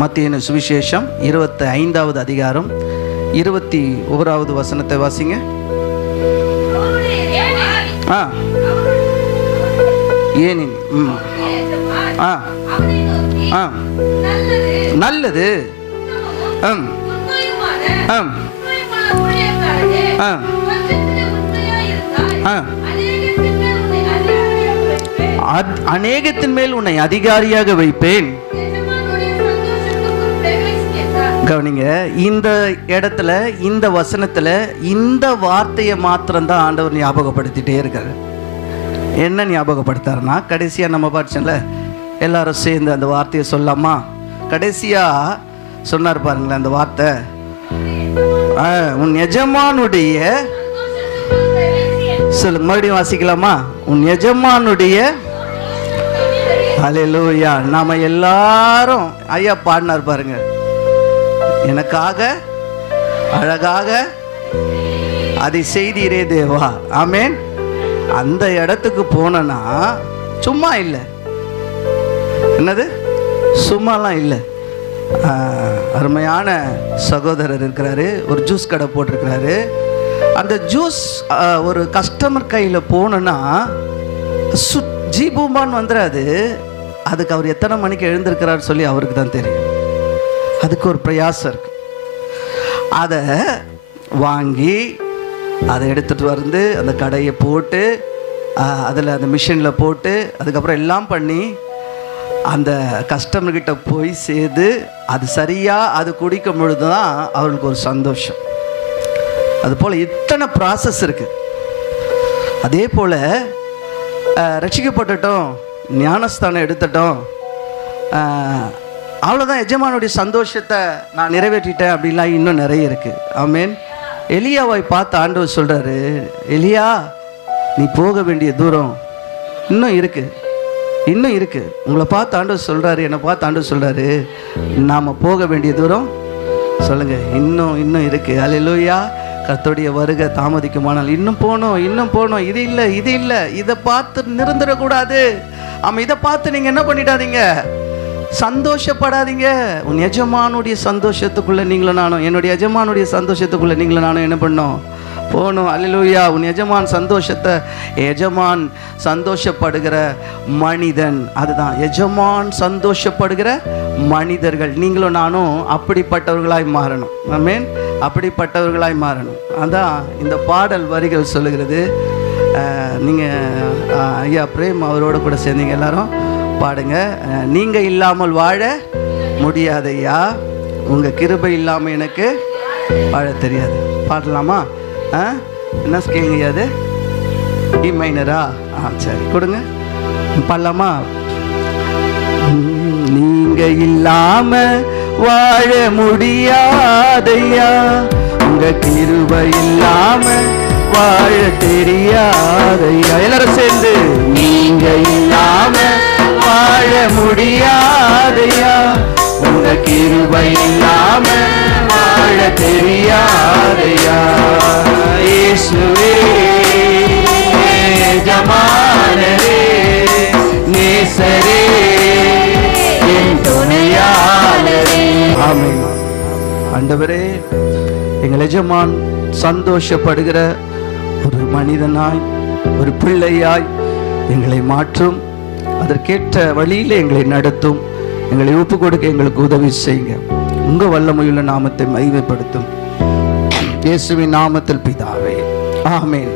மத்தேயு சுவிசேஷம் 25வது அதிகாரம் 21வது வசனத்தை வாசிங்க. ஏனின் நல்லது அநேகத்தின் மேல் உன்னை அதிகாரியாக வைப்பேன். கவனிங்க, இந்த இடத்துல இந்த வசனத்துல இந்த வார்த்தையை மாத்திரம்தான் ஆண்டவர் ஞாபகப்படுத்திட்டே இருக்காரு. என்ன ஞாபகப்படுத்தாருன்னா, கடைசியா நம்ம படிச்சோம்ல, எல்லாரும் சேர்ந்து அந்த வார்த்தையை சொல்லாமா, கடைசியா சொன்னார் பாருங்களேன் அந்த வார்த்தை, உன் எஜமானுடைய, சொல்லுங்க மறுபடியும் வாசிக்கலாமா, உன் எஜமானுடைய. ஹல்லேலூயா. நாம எல்லாரும் ஐயா பாடினார் பாருங்க, எனக்காக அழகாக அதை செய்தீரே தேவா. ஆமேன். அந்த இடத்துக்கு போனா சும்மா இல்லை. என்னது சும்மாலாம் இல்லை. அருமையான சகோதரர் இருக்கிறாரு, ஒரு ஜூஸ் கடை போட்டிருக்கிறாரு. அந்த ஜூஸ் ஒரு கஸ்டமர் கையில் போனோன்னா ஜீபூமான்னு வந்துடாது. அதுக்கு அவர் எத்தனை மணிக்கு எழுந்திருக்கிறார் சொல்லி அவருக்கு தான் தெரியும். அதுக்கு ஒரு பிரயாசம் இருக்கு. அதை வாங்கி அதை எடுத்துகிட்டு வந்து அந்த கடையை போட்டு அதில் அந்த மிஷினில் போட்டு அதுக்கப்புறம் எல்லாம் பண்ணி அந்த கஸ்டமர்கிட்ட போய் சேர்ந்து அது சரியாக அது குடிக்கும் பொழுது தான் அவர்களுக்கு ஒரு சந்தோஷம். அதுபோல் இத்தனை ப்ராசஸ் இருக்குது. அதே போல் ரட்சிக்கப்பட்டுட்டோம், ஞானஸ்தானம் எடுத்துட்டோம், அவ்வளோதான் எஜமானுடைய சந்தோஷத்தை நான் நிறைவேற்றிட்டேன் அப்படின்லாம் இன்னும் நிறைய இருக்குது. ஆமேன். எலியாவை பார்த்து ஆண்டவர் சொல்கிறாரு, எலியா நீ போக வேண்டிய தூரம் இன்னும் இருக்குது, இன்னும் இருக்குது. உங்களை பார்த்து ஆண்டவர் சொல்கிறாரு, என்னை பார்த்து ஆண்டவர் சொல்கிறாரு, நாம் போக வேண்டிய தூரம் சொல்லுங்கள் இன்னும் இருக்குது. அல்லேலூயா. கர்த்தருடைய வருகை தாமதிக்குமானால் இன்னும் போகணும், இன்னும் போகணும். இது இல்லை, இது இல்லை, இதை பார்த்து நிரந்தரக்கூடாது. ஆமாம், இதை பார்த்து நீங்கள் என்ன பண்ணிடாதீங்க, சந்தோஷப்படாதீங்க. உன் எஜமானுடைய சந்தோஷத்துக்குள்ளே நீங்களும் நானும், என்னுடைய எஜமானுடைய சந்தோஷத்துக்குள்ளே நீங்களும் நானும் என்ன பண்ணோம், போகணும். அல்லேலூயா. உன் எஜமான் சந்தோஷத்தை, எஜமான் சந்தோஷப்படுகிற மனிதன், அதுதான் எஜமான் சந்தோஷப்படுகிற மனிதர்கள். நீங்களும் நானும் அப்படிப்பட்டவர்களாய் மாறணும். ஆமென். அப்படிப்பட்டவர்களாய் மாறணும். அதான் இந்த பாடல் வரிகள் சொல்லுகிறது. நீங்கள் ஐயா பிரேம் அவரோட கூட சேர்ந்தீங்க, எல்லாரும் பாடுங்க. நீங்கள் இல்லாமல் வாழ முடியாதையா, உங்கள் கிருபை இல்லாமல் எனக்கு வாழ தெரியாது. பாடலாமா? என்ன ஸ்கேலுங்க அது? இ மைனரா? சரி கொடுங்க, பாடலாமா? நீங்க இல்லாம வாழ முடியாதையா, உங்க கிருபை இல்லாம வாழ தெரியாதையா. எல்லாரும் சேர்ந்து, நீங்க இல்லாம வாழ முடியாதையா, உங்க கிருபை இல்லாம வாழ தெரியாதையா. இயேசுவே எஜமானரே, நேசரே, என் துணையாளரே. ஆமென். ஆண்டவரே, எங்கள் எஜமான் சந்தோஷப்படுகிற ஒரு மனிதனாய், ஒரு பிள்ளையாய் எங்களை மாற்றும். அதற்கேற்ற வழியில் எங்களை நடத்தும். எங்களை ஒப்பு கொடுக்க எங்களுக்கு உதவி செய்யுங்க. உங்க வல்லமையுள்ள நாமத்தை மகிமைப்படுத்தும். இயேசுவின் நாமத்தில் பிதாவே, ஆமென்.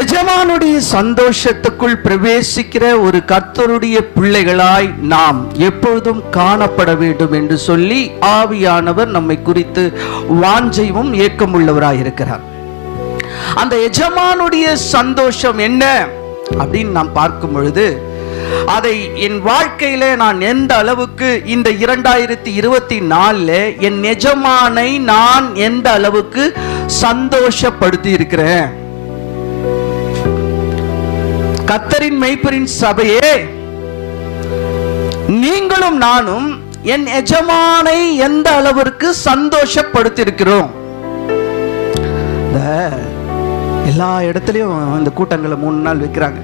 எஜமானுடைய சந்தோஷத்துக்குள் பிரவேசிக்கிற ஒரு கர்த்தருடைய பிள்ளைகளாய் நாம் எப்பொழுதும் காணப்பட வேண்டும் என்று சொல்லி ஆவியானவர் நம்மை குறித்து வாஞ்சையும் ஏக்கம் உள்ளவராய் இருக்கிறார். அந்த எஜமானுடைய சந்தோஷம் என்ன அப்படின்னு நாம் பார்க்கும் பொழுது, அதை என் வாழ்க்கையில நான் எந்த அளவுக்கு இந்த 2024 என் எஜமானை நான் எந்த அளவுக்கு சந்தோஷப்படுத்தி இருக்கிறேன். கர்த்தரின் மெய்ப்பரின் சபையே, நீங்களும் நானும் என் எஜமானை எந்த அளவிற்கு சந்தோஷப்படுத்தி இருக்கிறோம். எல்லா இடத்துலயும் இந்த கூட்டங்களை 3 நாள் வைக்கிறாங்க.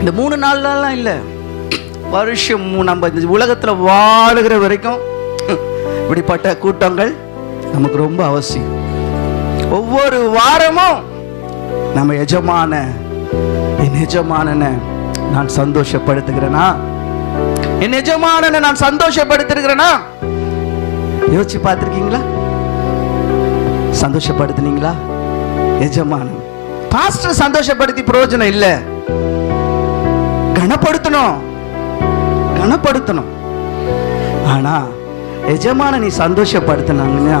இந்த 3 நாள்லாம் இல்லை, வருஷம் நம்ம இந்த உலகத்துல வாழுகிற வரைக்கும் இப்படிப்பட்ட கூட்டங்கள் நமக்கு ரொம்ப அவசியம். ஒவ்வொரு வாரமும் நம்ம என் எஜமானனை நான் சந்தோஷப்படுத்துகிறேனா, என் எஜமானனை நான் சந்தோஷப்படுத்திருக்கிறேனா? யோசிச்சு பார்த்திருக்கீங்களா? சந்தோஷப்படுத்தினீங்களா? எஜமானன் பாஸ்டர் சந்தோஷப்படுத்தி பிரயோஜனம் இல்ல. கனப்படுத்தணும். ஆனா எஜமான நீ சந்தோஷப்படுத்தினாங்கன்னா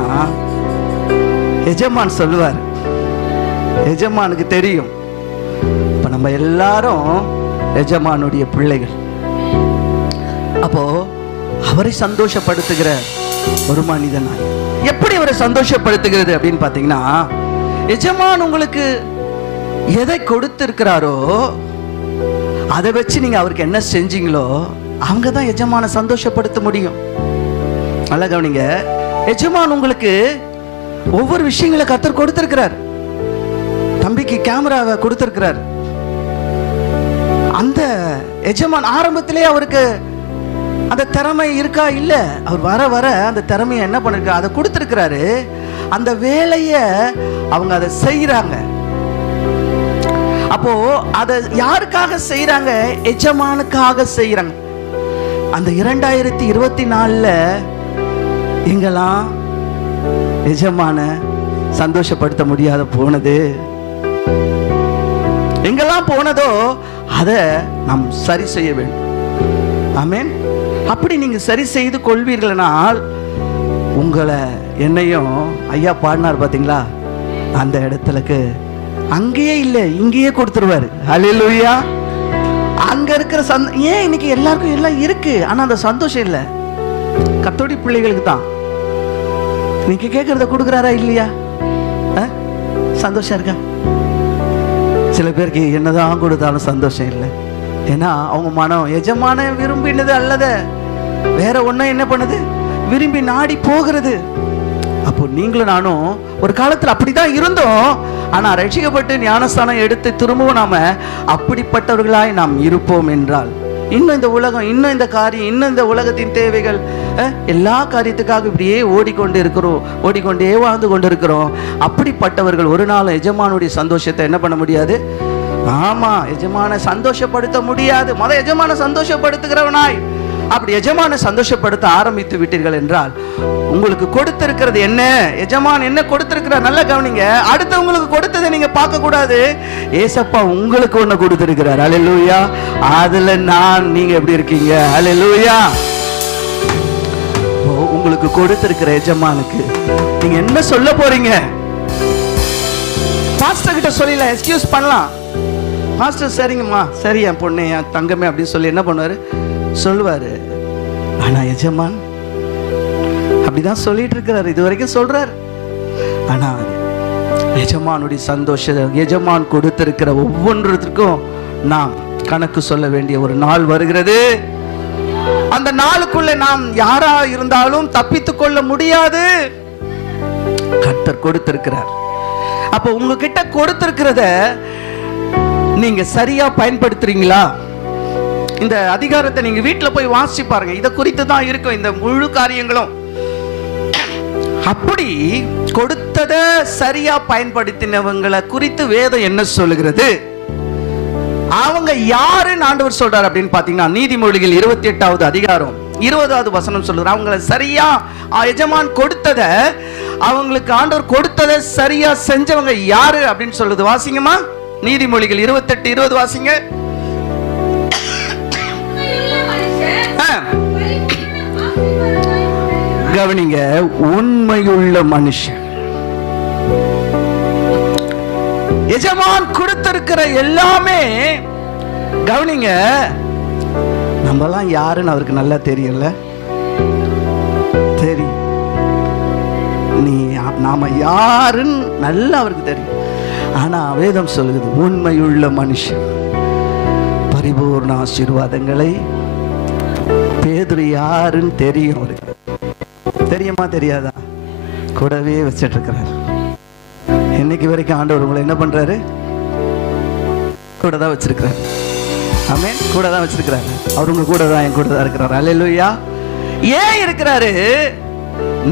எஜமான் சொல்லுவார். எஜமானுக்கு தெரியும் இப்ப நம்ம எல்லாரும் எஜமானுடைய பிள்ளைகள். அப்போ அவரை சந்தோஷப்படுத்துகிற ஒரு மனிதனாய் எப்படி அவரை சந்தோஷப்படுத்துகிறது அப்படின்னு பாத்தீங்கன்னா, எஜமான் உங்களுக்கு எதை கொடுத்திருக்கிறாரோ அதை வச்சு நீங்க அவருக்கு என்ன செஞ்சீங்களோ அவங்க தான் எஜமான சந்தோஷப்படுத்த முடியும். நல்லா கவனிங்க, எஜமான் உங்களுக்கு ஒவ்வொரு விஷயங்களை கர்த்தர் கொடுத்திருக்கிறார். தம்பிக்கு கேமராவை கொடுத்திருக்கிறார். அந்த எஜமான் ஆரம்பத்திலே அவருக்கு அந்த திறமை இருக்கா இல்ல, அவர் வர வர அந்த திறமையை என்ன பண்ணிருக்காரு, அதை கொடுத்திருக்கிறாரு. அந்த வேலைய அவங்க அதை செய்யறாங்க. அப்போ அதை யாருக்காக செய்யறாங்க? எஜமானுக்காக செய்யறாங்க. அந்த 2024 எங்கெல்லாம் எஜமான சந்தோஷப்படுத்த முடியாத போனது, எங்கெல்லாம் போனதோ அதை நாம் சரி செய்ய வேண்டும். ஆமென். அப்படி நீங்க சரி செய்து கொள்வீர்களானால் உங்களை என்னையும் ஐயா பாடினார் பாத்தீங்களா, அந்த இடத்துலக்கு அங்கேயே இல்ல இங்கேயே கொடுத்துருவாரு. ஹல்லேலூயா. அங்க இருக்கிற ஏன் இன்னைக்கு எல்லாருக்கும் எல்லாம் இருக்கு, ஆனா அந்த சந்தோஷம் இல்ல. கர்த்தருடைய பிள்ளைகளுக்கு தான். நீங்க கேட்கறத கொடுக்குறாரா இல்லையா? சந்தோஷம் இருக்கா? சில பேருக்கு என்னதான் கொடுத்தாலும் சந்தோஷம் இல்லை. ஏன்னா அவங்க மனம் எஜமான விரும்பினது அல்லத வேற ஒன்னும் என்ன பண்ணுது, விரும்பி நாடி போகிறது. அப்போ நீங்களும் நானும் ஒரு காலத்துல அப்படிதான் இருந்தோம். ஆனா ரட்சிக்கப்பட்டு ஞானஸ்தானம் எடுத்து திரும்பவும் நாம அப்படிப்பட்டவர்களாய் நாம் இருப்போம் என்றால், இன்னும் இந்த உலகம், இன்னும் இந்த காரியம், இன்னும் இந்த உலகத்தின் தேவைகள், எல்லா காரியத்துக்காக இப்படியே ஓடிக்கொண்டே வாழ்ந்து கொண்டிருக்கிறோம். அப்படிப்பட்டவர்கள் ஒரு நாள் எஜமானுடைய சந்தோஷத்தை என்ன பண்ண முடியாது? ஆமா, எஜமான சந்தோஷப்படுத்த முடியாது. எஜமான சந்தோஷப்படுத்துகிறவனாய் அப்படி எஜமான சந்தோஷப்படுத்த ஆரம்பித்து விட்டீர்கள் என்றால் உங்களுக்கு கொடுத்திருக்கிறது என்ன, எஜமான் என்ன கொடுத்திருக்கிறார் நல்லா கவனிங்க. அடுத்தவங்களுக்கு கொடுத்ததை நீங்க பார்க்க கூடாது. ஏசப்பா உங்களுக்கு ஒண்ணு கொடுத்திருக்கிறார். ஹல்லேலூயா. அதுல நீங்க எப்படி இருக்கீங்க? ஹல்லேலூயா. உங்களுக்கு கொடுத்திருக்கிற எஜமானுக்கு நீங்க என்ன சொல்ல போறீங்க? பாஸ்டர் கிட்ட சொல்லல, எக்ஸ்கியூஸ் பண்ணலாம். பாஸ்டர் சரிங்கம்மா, சரி என் பொண்ணு, என் தங்கமே அப்படின்னு சொல்லி என்ன பண்ணுவாரு, சொல்லுவாரு. ஆனா எஜமான் அப்படிதான் சொல்லிட்டு இருக்கிறாரு, இது வரைக்கும் சொல்றாரு. ஆனா எஜமானுடைய சந்தோஷம், எஜமான் கொடுத்திருக்கிற ஒவ்வொன்றுக்கும் நாம் கணக்கு சொல்ல வேண்டிய ஒரு நாள் வருகிறது. அந்த நாளுக்குள்ள நாம் யாரா இருந்தாலும் தப்பித்துக் கொள்ள முடியாது. கர்த்தர் கொடுத்திருக்கிறார். அப்ப உங்ககிட்ட கொடுத்திருக்கிறத நீங்க சரியா பயன்படுத்துறீங்களா? இந்த அதிகாரத்தை நீங்க வீட்டுல போய் வாசிச்சு பாருங்க. இத குறித்து தான் இருக்கும் இந்த முழு காரியங்களும். அப்படி கொடுத்தத சரியா பயன்படுத்தினவங்களை குறித்து வேதம் என்ன சொல்லுகிறது, அவங்க யாருன்னு ஆண்டவர் சொல்றாரு அப்படின்னு பாத்தீங்கன்னா, நீதிமொழிகள் 28வது அதிகாரம் 20வது வசனம் சொல்றாரு. அவங்களை சரியா எஜமான் கொடுத்தத, அவங்களுக்கு ஆண்டவர் கொடுத்தத சரியா செஞ்சவங்க யாரு அப்படின்னு சொல்லுது. வாசிங்கம்மா, நீதிமொழிகள் 28:20 வாசிங்க. கவனிங்க, உண்மையுள்ள மனுஷன். எஜமான் கொடுத்திருக்கிற எல்லாமே கவனிங்க, நம்மலாம் யாருன்னு அவருக்கு நல்லா தெரியல, தெரியும். நாம யாருன்னு நல்லா அவருக்கு தெரியும். ஆனா வேதம் சொல்லுது, உண்மையுள்ள மனுஷன் பரிபூர்ண ஆசீர்வாதங்களை. பேதுரு யாருன்னு தெரியும் அவருக்கு. தெரியுமா தெரியாதா? கூடவே வச்சிட்டு இருக்கிறார். இன்னைக்கு வரைக்கும் ஆண்டவர் உங்களை என்ன பண்றாரு? கூட தான் வச்சிருக்கிறார். ஆமென். கூட தான் வச்சிருக்கிறாரு. அவர் உங்க கூட தான், என் கூட தான் இருக்கிறாரு. அல்லேலூயா. ஏன் இருக்கிறாரு?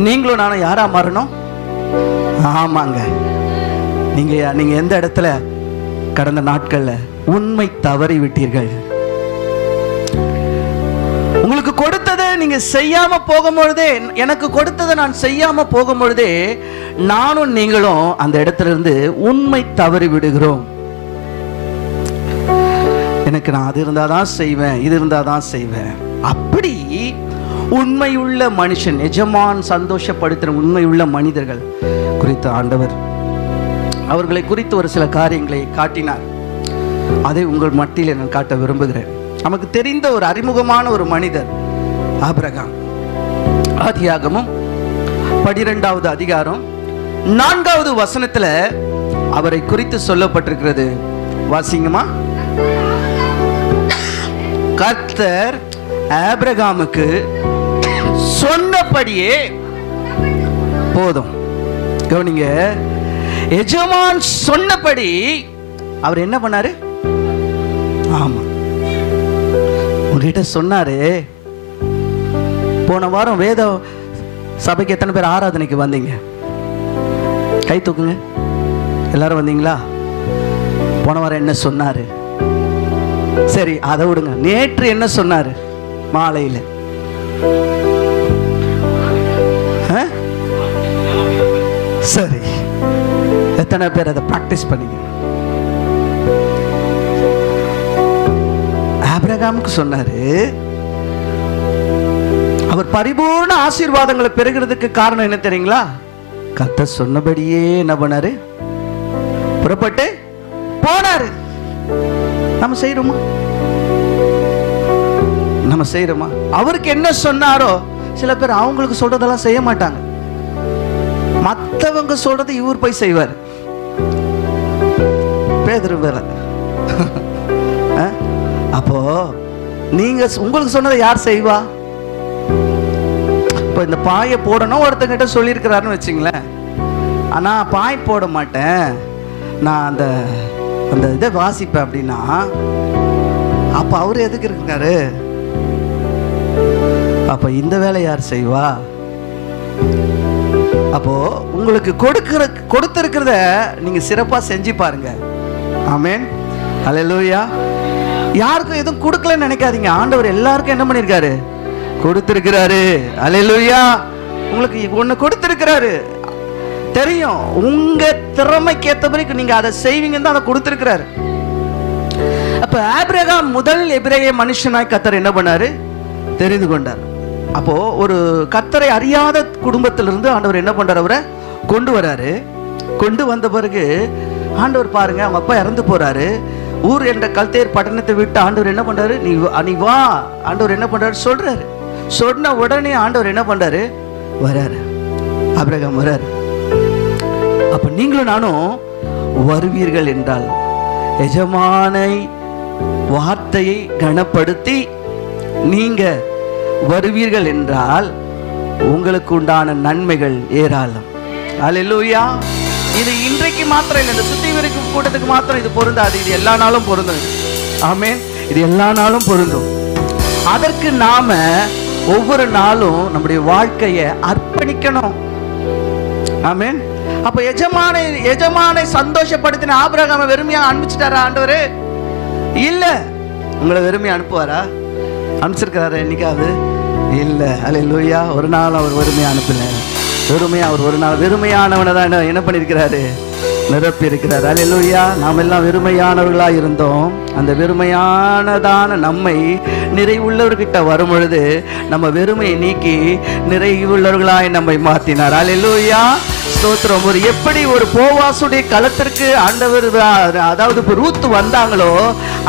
நீங்களும் நானும் யாரா மாறணும்? ஆமாங்க. நீங்க எந்த இடத்துல கடந்த நாட்கள்ல உண்மை தவறி விட்டீர்கள்? உங்களுக்கு கொடுத்ததை நீங்க செய்யாம போகும்பொழுதே, எனக்கு கொடுத்ததை நான் செய்யாம போகும்பொழுதே நானும் நீங்களும் அந்த இடத்துல இருந்து உண்மை தவறி விடுகிறோம். எனக்கு நான் அது இருந்தாதான் செய்வேன், இது இருந்தாதான் செய்வேன். அப்படி உண்மையுள்ள மனுஷன், எஜமான் சந்தோஷப்படுத்துற உண்மையுள்ள மனிதர்கள் குறித்த ஆண்டவர் அவர்களை குறித்து ஒரு சில காரியங்களை காட்டினார். அதை உங்கள் மத்தியில் நான் காட்ட விரும்புகிறேன். நமக்கு தெரிந்த ஒரு அறிமுகமான ஒரு மனிதர் ஆபிரகாம். ஆதியாகமம் 12வது அதிகாரம் 4வது வசனத்துல அவரை குறித்து சொல்லப்பட்டிருக்கிறது. வாசிங்கம்மா. கர்த்தர் ஆபிரகாமுக்கு சொன்னபடியே போதும். கவனிங்க, எஜமான் சொன்னபடி அவர் என்ன பண்ணாரு? ஆமா, உங்ககிட்ட சொன்னாரு. போன வாரம் வேத சபைக்கு எத்தனை பேர் ஆராதனைக்கு வந்தீங்க? கை தூக்குங்க. எல்லாரும் வந்தீங்களா? போன வாரம் என்ன சொன்னாரு? சரி, அதை விடுங்க. நேற்று என்ன சொன்னாரு? மாலையில சரி, எத்தனை பேர் அதை பிராக்டிஸ் பண்ணீங்க? ஆபிரகாமுக்கு சொன்னாரு. அவர் பரிபூர்ண ஆசீர்வாதங்களை பெறுகிறதுக்கு காரணம் என்ன தெரியுங்களா? கர்த்தர் சொன்னபடியே என்ன பண்ணாரு? புறப்பட்டு போனாரு. நம்ம செய்யறோமா? நம்ம செய்யறோமா? அவருக்கு என்ன சொன்னாரோ, சில பேர் அவங்களுக்கு சொல்றதெல்லாம் செய்ய மாட்டாங்க. மற்றவங்க சொல்றது இவர் போய் செய்வார். பேதுரு வேலை. அப்போ நீங்க உங்களுக்கு சொன்னதை யார் செய்வா? இப்போ இந்த பாயை போடணும் ஒருத்தங்கிட்ட சொல்லியிருக்கிறாருன்னு வச்சுங்களேன். ஆனா பாய் போட மாட்டேன், நான் அந்த அந்த இதை வாசிப்பேன் அப்படின்னா, அப்ப அவரு எதுக்கு இருக்காரு? அப்ப இந்த வேலை யார் செய்வா? அப்போ உங்களுக்கு கொடுத்திருக்கிறத நீங்க சிறப்பா செஞ்சு பாருங்க. ஆமென். அல்லேலூயா. யாருக்கும் எதுவும் கொடுக்கலன்னு நினைக்காதீங்க. ஆண்டவர் எல்லாருக்கும் என்ன பண்ணிருக்காரு? கொடுத்திருக்கிறாரு. அல்லேலூயா. உங்களுக்கு ஒண்ணு கொடுத்திருக்கிறாரு தெரியும். உங்க திறமைக்கு ஏற்றபடி நீங்க அதை செய்வீங்கன்னு தான் அதை கொடுத்திருக்கிறாரு. அப்ப ஆபிரகாம் முதல் எபிரேய மனுஷனாய் கர்த்தர் என்ன பண்ணாரு? தெரிந்து கொண்டார். அப்போ ஒரு கர்த்தரை அறியாத குடும்பத்திலிருந்து ஆண்டவர் என்ன பண்றாரு? அவரை கொண்டு வராரு. கொண்டு வந்த பிறகு ஆண்டவர் பாருங்க, அவங்க அப்பா இறந்து போறாரு. ஊர் என்ற கல்தேர் பட்டணத்தை விட்டு ஆண்டவர் என்ன பண்றாரு? நீ வா. ஆண்டவர் என்ன பண்றாரு? சொல்றாரு. சொன்ன உடனே ஆண்டவர் என்ன பண்றாரு? வராரு. ஆபிரகாம் வராரு. அப்ப நீங்களும் நானும் வருவீர்கள் என்றால், எஜமானை வார்த்தையை கனப்படுத்தி நீங்க வருவீர்கள் என்றால் உங்களுக்கு உண்டான நன்மைகள் ஏராளம். அல்லேலூயா. இது இன்றைக்கு மாத்திரம் இல்லை, இந்த சுத்தி வரைக்கும் கூட்டத்துக்கு மாத்திரம் இது பொருந்தாது. இது எல்லா நாளும் பொருந்தும். ஆமென். இது எல்லா நாளும் பொருந்தும். அதற்கு நாம ஒவ்வொரு நாளும் நம்முடைய வாழ்க்கையை அர்ப்பணிக்கணும். ஆமென். அப்ப எஜமானை சந்தோஷப்படுத்தின ஆபிரகாமை வெறுமையா அனுப்பிச்சிட்டாரா ஆண்டவரு? இல்ல. உங்களை வெறுமையா அனுப்புவாரா? அனுப்பிச்சிருக்கிறாரு என்னைக்காவது? இல்ல. அல்லேலூயா. ஒரு நாள் அவர் வெறுமையா அனுப்பல. வெறுமையா அவர் ஒரு நாள் வெறுமையானவனை தான் என்ன பண்ணிருக்கிறாரு? நிரப்பி இருக்கிறார். அல்லேலூயா. நாம் எல்லாம் வெறுமையானவர்களா இருந்தோம். அந்த வெறுமையானதான நம்மை நிறைவுள்ளவர்கிட்ட வரும் பொழுது நம்ம வெறுமையை நீக்கி நிறைவுள்ளவர்களாய் நம்மை மாத்தினார். அல்லேலூயா. ஸ்தோத்திரம். ஒரு எப்படி ஒரு போவாசுடைய களத்திற்கு ஆண்டவர், அதாவது ரூத் வந்தாங்களோ,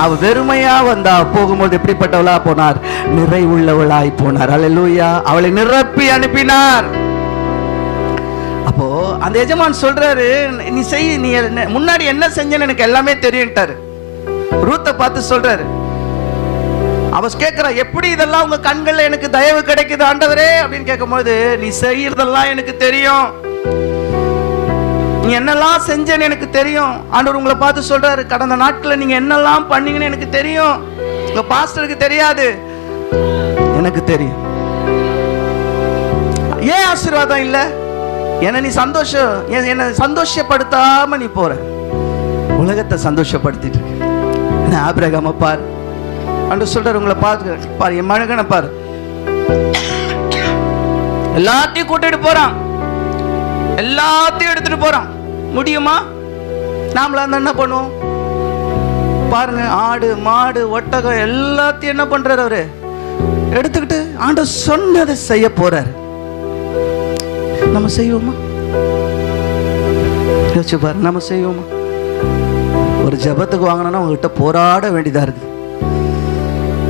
அவ வெறுமையா வந்தா போகும்போது எப்படிப்பட்டவளா போனார்? நிறைவுள்ளவளாய் போனார். அல்லேலூயா. அவளை நிரப்பி அனுப்பினார். அப்போ அந்த எஜமான் சொல்றாரு, நீ செய், நீ முன்னாடி என்ன செஞ்சேன்னு எனக்கு எல்லாமே தெரியும்ட்டாரு. ரூத்தை பார்த்து சொல்றாரு. அவ கேட்கிறா, எப்படி இதெல்லாம் உங்க கண்கள்ல எனக்கு தயவு கிடைக்குது ஆண்டவரே அப்படின்னு கேட்கும்போது, நீ செய்யறதெல்லாம் எனக்கு தெரியும், நீ என்னெல்லாம் செஞ்சேன்னு எனக்கு தெரியும். ஆண்டவர் உங்களை பார்த்து சொல்றாரு, கடந்த நாட்கள்ல நீங்க என்னெல்லாம் பண்ணீங்கன்னு எனக்கு தெரியும். உங்க பாஸ்டருக்கு தெரியாது, எனக்கு தெரியும். ஏன் ஆசீர்வாதம் இல்ல? என்ன நீ என்ன சந்தோஷப்படுத்தாம நீ போற, உலகத்தை சந்தோஷப்படுத்திட்டு இருக்க. ஆபிரகாம பார், ஆண்டவர் சொல்றாரு, உங்களை பார்த்து பாரு, என் மகனை பாரு, எல்லாத்தையும் கூட்டிட்டு போறான், எல்லாத்தையும் எடுத்துட்டு போறான். முடியுமா? நாமளா என்ன பண்ணுவோம் பாருங்க, ஆடு மாடு ஒட்டகம் எல்லாத்தையும் என்ன பண்றாரு அவரு, எடுத்துக்கிட்டு ஆண்டவர் சொன்னதை செய்ய போறாரு. நம்ம செய்வோமா? யோசிச்சு பாரு, நம்ம செய்வோமா? ஒரு ஜபத்துக்கு வாங்கினா உங்ககிட்ட போராட வேண்டியதா இருக்கு.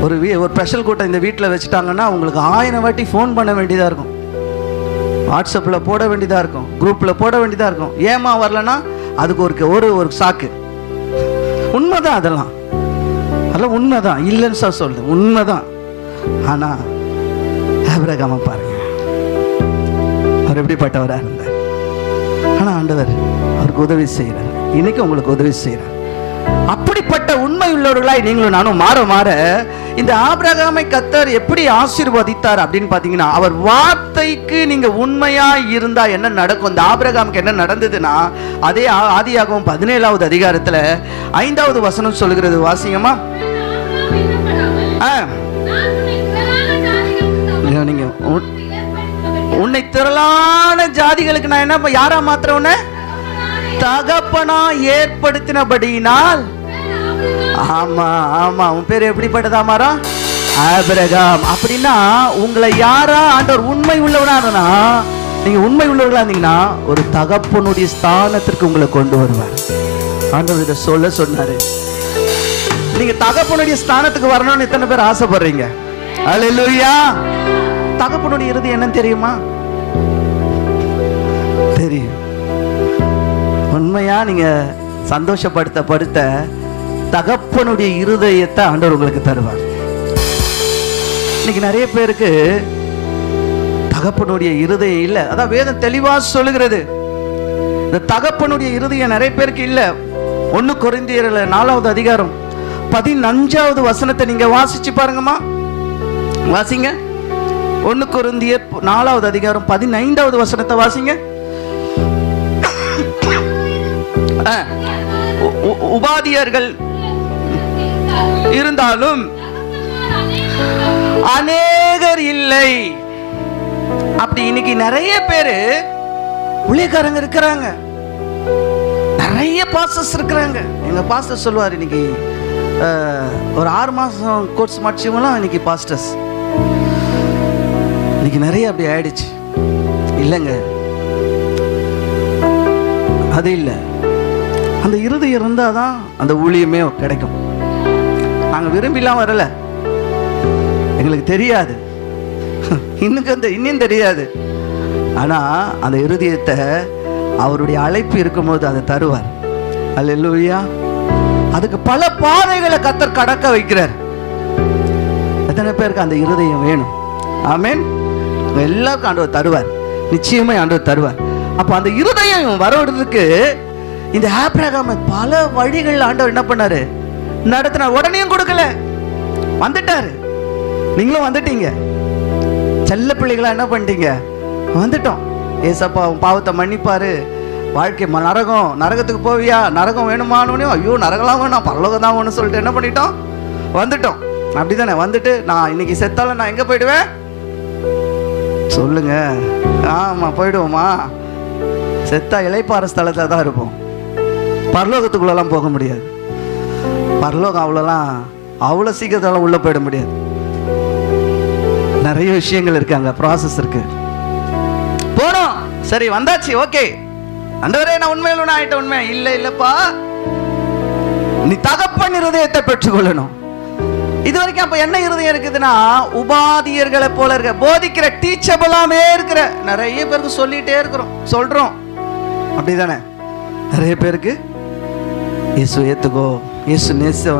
ஒரு ஸ்பெஷல் கூட்டம் இந்த வீட்டில் வச்சுட்டாங்கன்னா உங்களுக்கு 1000 வாட்டி ஃபோன் பண்ண வேண்டியதா இருக்கும், வாட்ஸ்அப்பில் போட வேண்டியதா இருக்கும், குரூப்பில் போட வேண்டியதா இருக்கும். ஏமா வரலன்னா அதுக்கு ஒரு சாக்கு. உண்மைதான், அதெல்லாம் உண்மைதான், இல்லைன்னு சொல்ல உண்மைதான். ஆனா ஆபிரகாமை பாருங்க, அவர் எப்படிப்பட்டவரா இருந்தார். ஆனா ஆண்டவர் அவருக்கு உதவி செய்யறார், இன்னைக்கு உங்களுக்கு உதவி செய்யறார். அப்படிப்பட்ட உண்மை உள்ளவர்களாய் நீங்களும் நானும் மாற மாற இந்த ஆபிரகாமை கர்த்தர் எப்படி ஆசீர்வதித்தார் அப்படின்னு பாத்தீங்கன்னா, அவர் வார்த்தைக்கு நீங்க உண்மையா இருந்தா என்ன நடக்கும்? இந்த ஆபிரகாமுக்கு என்ன நடந்ததுன்னா, அதே ஆதியாகமம் 17வது அதிகாரத்துல 5வது வசனம் சொல்லுகிறது, வாசிங்கம்மா. நீங்க உன்னை திரளான ஜாதிகளுக்கு நான் என்ன யாரா மாத்திரவுன்னு தகப்பனா ஏற்படுத்தினபடியினால். ஆமா ஆமா, உன் பேர் எப்படிப்பட்டதா மாறா? ஆபிரகாம். அப்படின்னா உங்களை யாரா ஆண்டவர் உண்மை உள்ளவனா, நீங்க உண்மை உள்ளவர்களா இருந்தீங்கன்னா ஒரு தகப்பனுடைய ஸ்தானத்திற்கு உங்களை கொண்டு வருவார். ஆண்டவர் இதை சொன்னாரு. நீங்க தகப்பனுடைய ஸ்தானத்துக்கு வரணும்னு எத்தனை பேர் ஆசைப்படுறீங்க? அல்லேலூயா. தகப்பனுடைய இறுதி என்னன்னு தெரியுமா? தெரியும். உண்மையா நீங்க சந்தோஷப்படுத்த தகப்பனுடைய இருதயத்தை ஆண்டவர் உங்களுக்கு தருவார். இன்னைக்கு நிறைய பேருக்கு தகப்பனுடைய இருதயம் இல்ல. அதான் வேதம் தெளிவா சொல்லுகிறது, இந்த தகப்பனுடைய இருதயம் நிறைய பேருக்கு இல்ல. 1 கொரிந்தியர் 4வது அதிகாரம் 15வது வசனத்தை நீங்க வாசிச்சு பாருங்கம்மா. வாசிங்க. 1 கொரிந்தியர் 4வது அதிகாரம் 15வது வசனத்தை வாசிங்க. உபாதியர்கள் இருந்தாலும் அநேகர் இல்லை. அப்படி இன்னைக்கு நிறைய பேரு ஊழியக்காரங்க இருக்கிறாங்க, நிறைய பாஸ்டர்ஸ் இருக்கிறாங்க. எங்க பாஸ்டர் சொல்லுவார், இன்னைக்கு ஒரு 6 மாசம் கோர்ஸ் முடிச்சவங்களாம் இன்னைக்கு பாஸ்டர்ஸ். இன்னைக்கு நிறைய அப்படி ஆயிடுச்சு. இல்லைங்க, அது இல்லை. அந்த இருதயம் இருந்தாதான் அந்த ஊழியமே கிடைக்கும். நாங்க விரும்பிலாம் வரல, எங்களுக்கு தெரியாது, இன்னும் தெரியாது. ஆனா அந்த இருதயத்தை அவருடைய அழைப்பு இருக்கும்போது அதை தருவார். அல்லேலூயா. அதுக்கு பல பாதைகளை கர்த்தர் கடக்க வைக்கிறார். எத்தனை பேருக்கு அந்த இருதயம் வேணும்? ஆமென். எல்லாருக்கும் ஆண்டவர் தருவார், நிச்சயமா ஆண்டவர் தருவார். அப்ப அந்த இருதயம் வரதுக்கு இந்த ஆபிரகாம் பல வழிகள் ஆண்டவர் என்ன பண்ணாரு, நடத்தினார். உடனேயும் கொடுக்கல, வந்துட்டாரு. நீங்களும் வந்துட்டீங்க, செல்ல பிள்ளைகளா என்ன பண்ணிட்டீங்க, வந்துட்டோம். ஏசப்பா உன் பாவத்தை மன்னிப்பாரு, வாழ்க்கை நரகத்துக்கு போவியா, நரகம் வேணுமானோனே, ஐயோ நரகலாம் வேணாம், பரலோகம் தான் வேணும்னு சொல்லிட்டு என்ன பண்ணிட்டோம், வந்துட்டோம். அப்படிதானே? வந்துட்டு நான் இன்னைக்கு செத்தாலும் நான் எங்க போயிடுவேன் சொல்லுங்க? ஆமா, போயிடுவோமா? செத்தா இளைப்பாற ஸ்தலத்துல தான் இருப்போம், பரலோகத்துக்குள்ளெல்லாம் போக முடியாது. பரலோகம் அவ்வளோ சீக்கிரத்தால உள்ள போயிட முடியாது. நிறைய விஷயங்கள் இருக்காங்க, ப்ராசஸ் இருக்கு. போனோம், சரி வந்தாச்சு, ஓகே. ஆண்டவரே நான் உண்மையில ஆயிட்ட. உண்மை இல்லப்பா, நீ தகப்பன் இருதயத்தை பெற்றுக்கொள்ளணும். இது வரைக்கும் அப்ப என்ன இருதயம் இருக்குதுன்னா, உபாதியர்களை போல இருக்க, போதிக்கிற டீச்சபிளாமே இருக்கிற நிறைய பேருக்கு சொல்லிட்டே சொல்றோம். அப்படிதானே? நிறைய பேருக்கு இயேசு ஏத்துக்கோ, இயேசு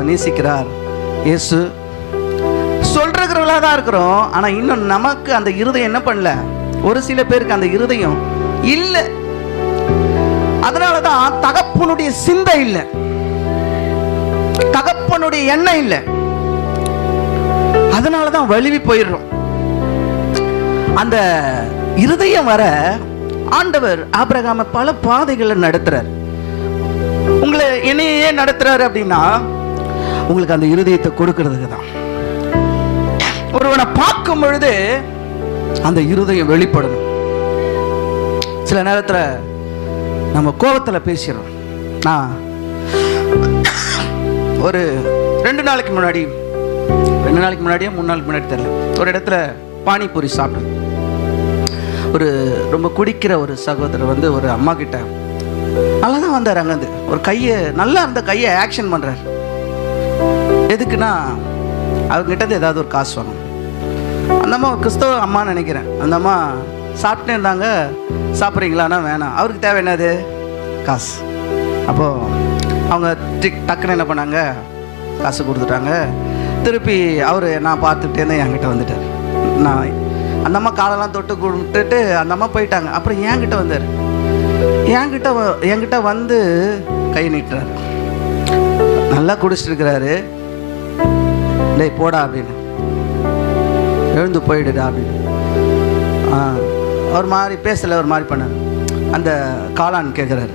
நேசிக்கிறார், இயேசு சொல்றவங்களா தான் இருக்கிறோம். ஆனா இன்னும் நமக்கு அந்த இருதயம் என்ன பண்ணல. ஒரு சில பேருக்கு அந்த இருதயம் இல்ல. அதனாலதான் தகப்பனுடைய சிந்தை இல்ல, தகப்பனுடைய எண்ணம் இல்ல. அதனாலதான் வலிவி போயிடுறோம். அந்த இருதயம் வர ஆண்டவர் ஆபிரகாம பல பாதைகளை நடத்துறார். உங்களை என்னையே நடத்துறாரு அப்படின்னா உங்களுக்கு அந்த இருதயத்தை கொடுக்கிறதுக்கு தான். ஒருவனை பார்க்கும் பொழுது அந்த இருதயம் வெளிப்படணும். சில நேரத்தில் நம்ம கோபத்தில் பேசிடுறோம். நான் ஒரு 2 நாளைக்கு முன்னாடியே 3 நாளைக்கு முன்னாடி தெரியல, ஒரு இடத்துல பானிபூரி சாப்பிட்டேன். ஒரு ரொம்ப குடிக்கிற ஒரு சகோதரர் வந்து ஒரு அம்மா கிட்ட நல்லா தான் வந்தார். அங்கேருந்து ஒரு கையை நல்லா இருந்த கையை ஆக்ஷன் பண்ணுறார். எதுக்குன்னா அவங்ககிட்ட ஏதாவது ஒரு காசு வாங்கணும். அந்த அம்மா கிறிஸ்தவ அம்மா நினைக்கிறேன். அந்த அம்மா சாப்பிட்டே இருந்தாங்க. சாப்பிட்றீங்களான்னா வேணாம், அவருக்கு தேவை என்னது காசு. அப்போது அவங்க டக்குன்னு என்ன பண்ணாங்க, காசு கொடுத்துட்டாங்க. திருப்பி அவர் நான் பார்த்துட்டே இருந்தேன், என்கிட்ட வந்துட்டார். நான் அந்த அம்மா காலெல்லாம் தொட்டு கொடுத்துட்டு அந்த அம்மா போயிட்டாங்க. அப்புறம் என்கிட்ட வந்தார். என்கிட்ட வந்து கை நீட்டுறாரு. நல்லா குடிச்சிட்டு இருக்கிறாரு. டேய் போடா அப்படின்னு, எழுந்து போயிடுடா அப்படின்னு. ஒரு மாதிரி பேசலை, ஒரு மாதிரி பண்ணார். அந்த காளான் கேட்குறாரு.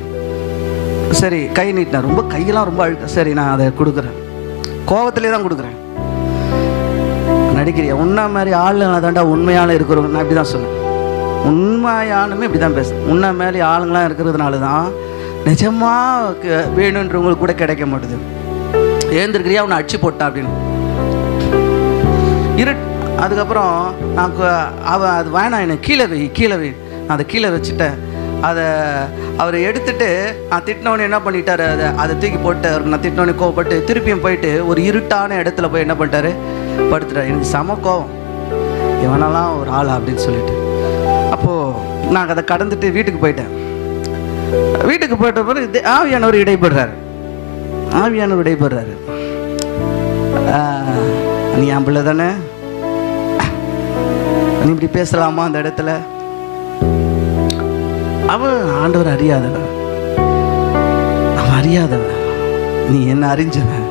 சரி கை நீட்டினார். ரொம்ப கையெல்லாம் ரொம்ப அழுக்க. சரி நான் அதை கொடுக்குறேன், கோபத்திலே தான் கொடுக்குறேன். நடிக்கிறியா? உன்ன மாதிரி ஆளுங்களை தாண்டா உண்மையான இருக்கிறவங்க. நான் இப்படி தான் சொன்னேன். உண்மையானுமே இப்படி தான் பேசுகிறேன். உன்ன மாதிரி ஆளுங்களாம் இருக்கிறதுனால தான் நிஜமாக வேணுன்றவங்களுக்கு கூட கிடைக்க மாட்டுது. ஏந்திருக்கிறியா உன்னை அடிச்சு போட்டா அப்படின்னு அதுக்கப்புறம் நான் அது வேணாம், என்னை கீழே வை. நான் அதை கீழே வச்சுட்டேன். அதை அவர் எடுத்துட்டு நான் திட்டினவனே என்ன பண்ணிட்டாரு, அதை தூக்கி போட்டு அவருக்கு நான் திட்டினவனே கோவப்பட்டு திருப்பியும் போயிட்டு ஒரு இருட்டான இடத்துல போய் என்ன பண்ணிட்டாரு, படுத்துட்டார். எனக்கு செம கோவம், இவனெல்லாம் ஒரு ஆளா அப்படின்னு சொல்லிட்டு. அப்போது நாங்கள் அதை கடந்துட்டு வீட்டுக்கு போயிட்டேன். வீட்டுக்கு போயிட்ட பிறகு ஆவியானவர் இடைபடுறாரு. நீ என் பிள்ளை தானே, நீ இப்படி பேசலாமா அந்த இடத்துல? அவன் ஆண்டவர் அறியாதவன், நீ என்ன அறிஞ்சவன்.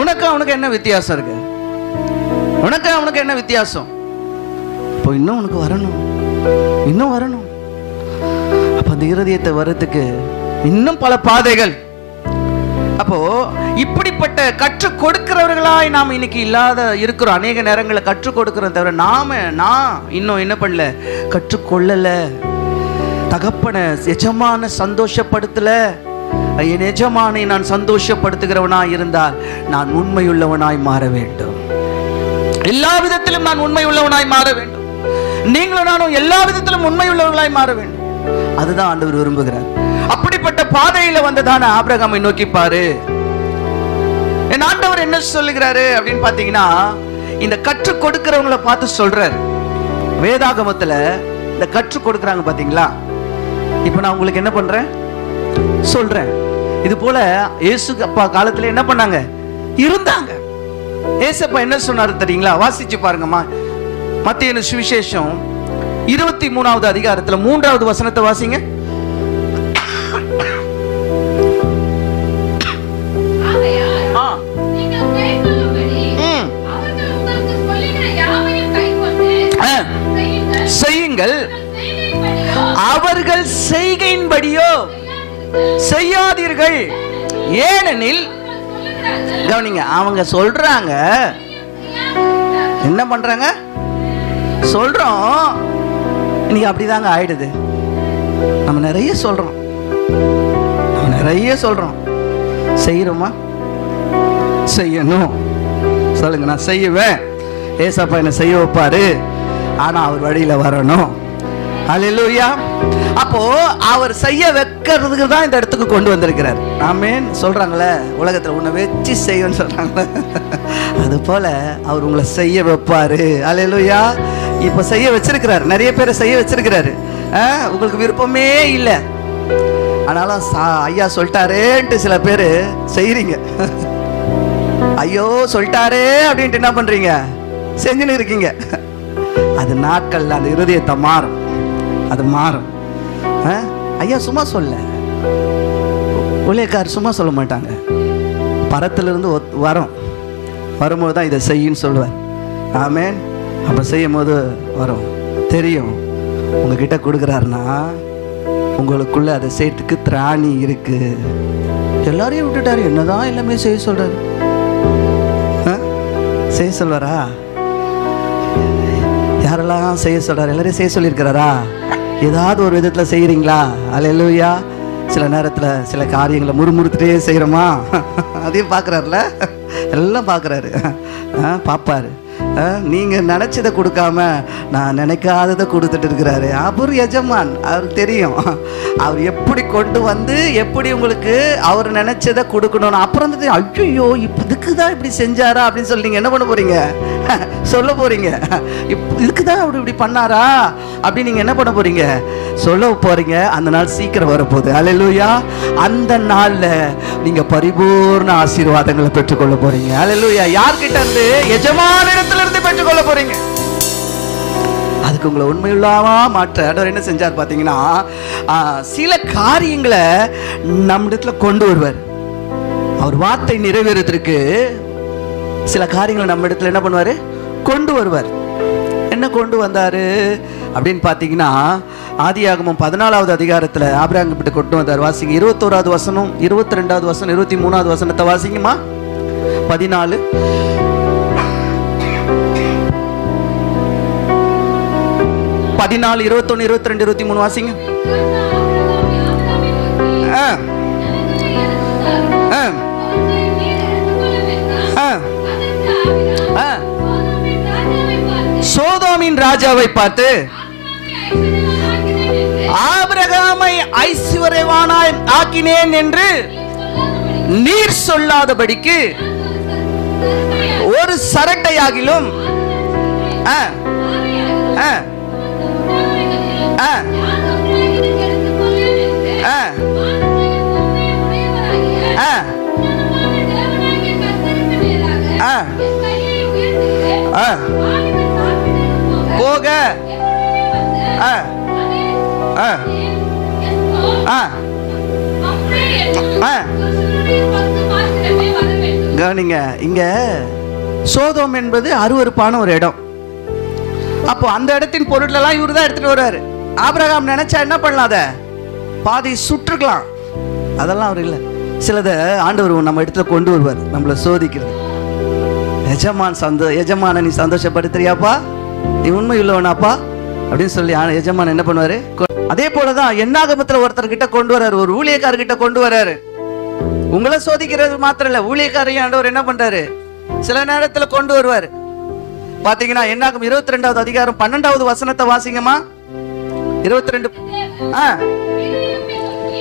உனக்கு என்ன வித்தியாசம் இருக்கு? உனக்கு என்ன வித்தியாசம்? இப்போ இன்னும் உனக்கு வரணும். அப்ப அந்த இருதயத்தை வரத்துக்கு இன்னும் பல பாதைகள். அப்போ இப்படிப்பட்ட கற்றுக் கொடுக்கிறவர்களாய் நாம் இன்னைக்கு இல்லாத இருக்கிறோம். அநேக நேரங்களை கற்றுக் கொடுக்கிறோம் தவிர நான் இன்னும் என்ன பண்ணல, கற்றுக்கொள்ளல. தகப்பனை எஜமான சந்தோஷப்படுத்தல. என் எஜமானை நான் சந்தோஷப்படுத்துகிறவனாய் இருந்தால் நான் உண்மையுள்ளவனாய் மாற வேண்டும். எல்லா விதத்திலும் நான் உண்மையுள்ளவனாய் மாற வேண்டும். நீங்களும் நானும் எல்லா விதத்திலும் உண்மையுள்ளவர்களாய் மாற வேண்டும். அதுதான் ஆண்டவர் விரும்புகிறார். அப்படிப்பட்ட பாதையில வந்ததான ஆபிரகாமை நோக்கி பாரு. என் ஆண்டவர் என்ன சொல்லுகிறாரு அப்படின்னு பாத்தீங்கன்னா, இந்த கற்றுக் கொடுக்கிறவங்களை பார்த்து சொல்றாரு. வேதாகமத்துல இந்த கற்றுக் கொடுக்கறாங்க பாத்தீங்களா? இப்ப நான் உங்களுக்கு என்ன பண்றேன் சொல்றேன். இது போல இயேசு அப்பா காலத்துல என்ன பண்ணாங்க, இருந்தாங்க. ஏசப்பா என்ன சொன்னாரு தெரியுங்களா? வாசிச்சு பாருங்கம்மா. மத்தேயு சுவிசேஷம் 23வது அதிகாரத்துல 3வது வசனத்தை வாசிங்க. செய்யுங்கள், அவர்கள் செய்கையின்படியோ செய்யாதீர்கள். ஏனெனில் கவனிங்க, அவங்க சொல்றாங்க, என்ன பண்றாங்க, சொல்றோம். இன்னைக்கு அப்படிதாங்க ஆயிடுது. நம்ம நிறைய சொல்றோம், செய்யறோமா? செய்யணும் சொல்லுங்க. நான் செய்வேன், ஏசப்பா என்ன செய்ய வைப்பாரு, ஆனா அவர் வழியில வரணும். அல்லேலூயா. அப்போ அவர் செய்ய வைக்கிறதுக்கு தான் இந்த இடத்துக்கு கொண்டு வந்திருக்கிறார். ஆமென். சொல்றாங்களே உலகத்துல உன்னை வச்சு செய்யன்னு சொல்றாங்களே, அது போல அவர் உங்களை செய்ய வைப்பாரு. அல்லேலூயா. இப்ப செய்ய வச்சிருக்கிறார், நிறைய பேரை செய்ய வச்சிருக்கிறாரு. உங்களுக்கு விருப்பமே இல்லை, ஆனாலும் ஐயா சொல்லிட்டாரேன்ட்டு சில பேரு செய்யறீங்க. ஐயோ சொல்லிட்டாரே அப்படின்ட்டு என்ன பண்றீங்க, செஞ்சுன்னு இருக்கீங்க. அது நாட்கள்ல அந்த இருதயத்தை மாறும், அது மாறும். ஐயா சும்மா சொல்ல, ஊழியக்காரர் சும்மா சொல்ல மாட்டாங்க. பரத்திலிருந்து வரும், வரும்போது தான் இதை செய்யின்னு சொல்லுவார். ஆமேன். அப்போ செய்யும் போது வரும். தெரியும் உங்ககிட்ட கொடுக்குறாருன்னா உங்களுக்குள்ள அதை செய்யறதுக்கு திராணி இருக்கு. எல்லாரையும் விட்டுட்டாரு, என்னதான் எல்லாமே செய்ய சொல்றாரு. செய்ய சொல்வாரா? யாரெல்லாம் செய்ய சொல்றாரு? எல்லாரையும் செய்ய சொல்லியிருக்கிறாரா? ஏதாவது ஒரு விதத்தில் செய்யறீங்களா? அல்லேலூயா. சில நேரத்தில் சில காரியங்களை முறுமுறுத்துட்டே செய்கிறோமா? அதையும் பார்க்குறாருல, எல்லாம் பார்க்குறாரு, பார்ப்பாரு. நீங்கள் நினச்சதை கொடுக்காம நான் நினைக்காததை கொடுத்துட்டு இருக்கிறாரு. அவர் எஜமான், அவருக்கு தெரியும் அவர் எப்படி கொண்டு வந்து எப்படி உங்களுக்கு அவர் நினைச்சதை கொடுக்கணும்னு. அப்புறம் வந்து ஐயோ இதுக்கு தான் இப்படி செஞ்சாரா அப்படின்னு சொல்லி நீங்கள் என்ன பண்ண போறீங்க? சொல்ல போறீங்க. இதுக்கு தான் அப்படி இப்படி பண்ணாரா அப்படின்னு நீங்கள் என்ன பண்ண போறீங்க? சொல்ல போறீங்க. அந்த நாள் சீக்கிரம் வரப்போகுது. அல்லேலூயா. அந்த நாளில் நீங்கள் பரிபூர்ண ஆசீர்வாதங்களை பெற்றுக்கொள்ள போறீங்க. அல்லேலூயா. யார்கிட்ட இருந்து? எஜமான இடத்துல இருந்து பெற்றுக்கொள்ள போறீங்க. அதுக்கு உங்களை உண்மையுள்ளவா மாற்ற ஆண்டவர் என்ன செஞ்சார் பார்த்தீங்கன்னா, சில காரியங்களை நம்மிடத்துல கொண்டு வருவார். அவர் வார்த்தை நிறைவேறதுக்கு சில காரியங்களை நம்ம இடத்துல என்ன பண்ணுவாரு? கொண்டு வருவார். என்ன கொண்டு வந்தாரு அப்படின்னு பார்த்தீங்கன்னா, ஆதியாகமம் 14வது அதிகாரத்தில் ஆபிரகாம் கிட்ட கொண்டு வந்தார். வாசிங்க. 21வது வசனம், 22வது வசனம், 23வது வசனத்தை வாசிங்கம்மா. 14 21 22 23 வாசிங்க. சோதோமின் ராஜாவை பார்த்து, ஆபிரகாமை ஐஸ்வர்யவானாய் ஆக்கினேன் என்று நீர் சொல்லாதபடிக்கு ஒரு சரட்டையாகிலும் போக கவனிங்க. இங்க சோதோம் என்பது அருவருப்பான ஒரு இடம். அப்போ அந்த இடத்தின் பொருட்களெல்லாம் இவரு தான் எடுத்துட்டு வர்றாரு. ஆபிரகாம் நினைச்சா என்ன பண்ணலாம்? அதை பாதி சுற்றுக்கலாம். அதெல்லாம் அவர் இல்லை. சிலதை ஆண்டவர் நம்ம இடத்துல கொண்டு வருவார், நம்மளை சோதிக்கிறது. எஜமான நீ சந்தோஷப்படுத்துறியாப்பா, நீ உண்மை உள்ளவனாப்பா அப்படின்னு சொல்லி எஜமான் என்ன பண்ணுவாரு? அதே போலதான் என்னாகமத்துல ஒருத்தர்கிட்ட கொண்டு வர்றாரு, ஒரு ஊழியக்காரர்கிட்ட கொண்டு வர்றாரு. உங்களை சோதிக்கிறது மாத்திரம் இல்ல, ஊழியக்காரையும் ஆண்டவர் என்ன பண்றாரு? சில நேரத்துல கொண்டு வருவாரு. பாத்தீங்கன்னா என்னாகும் 22வது அதிகாரம் 12வது வசனத்தை வாசிங்கம்மா. 22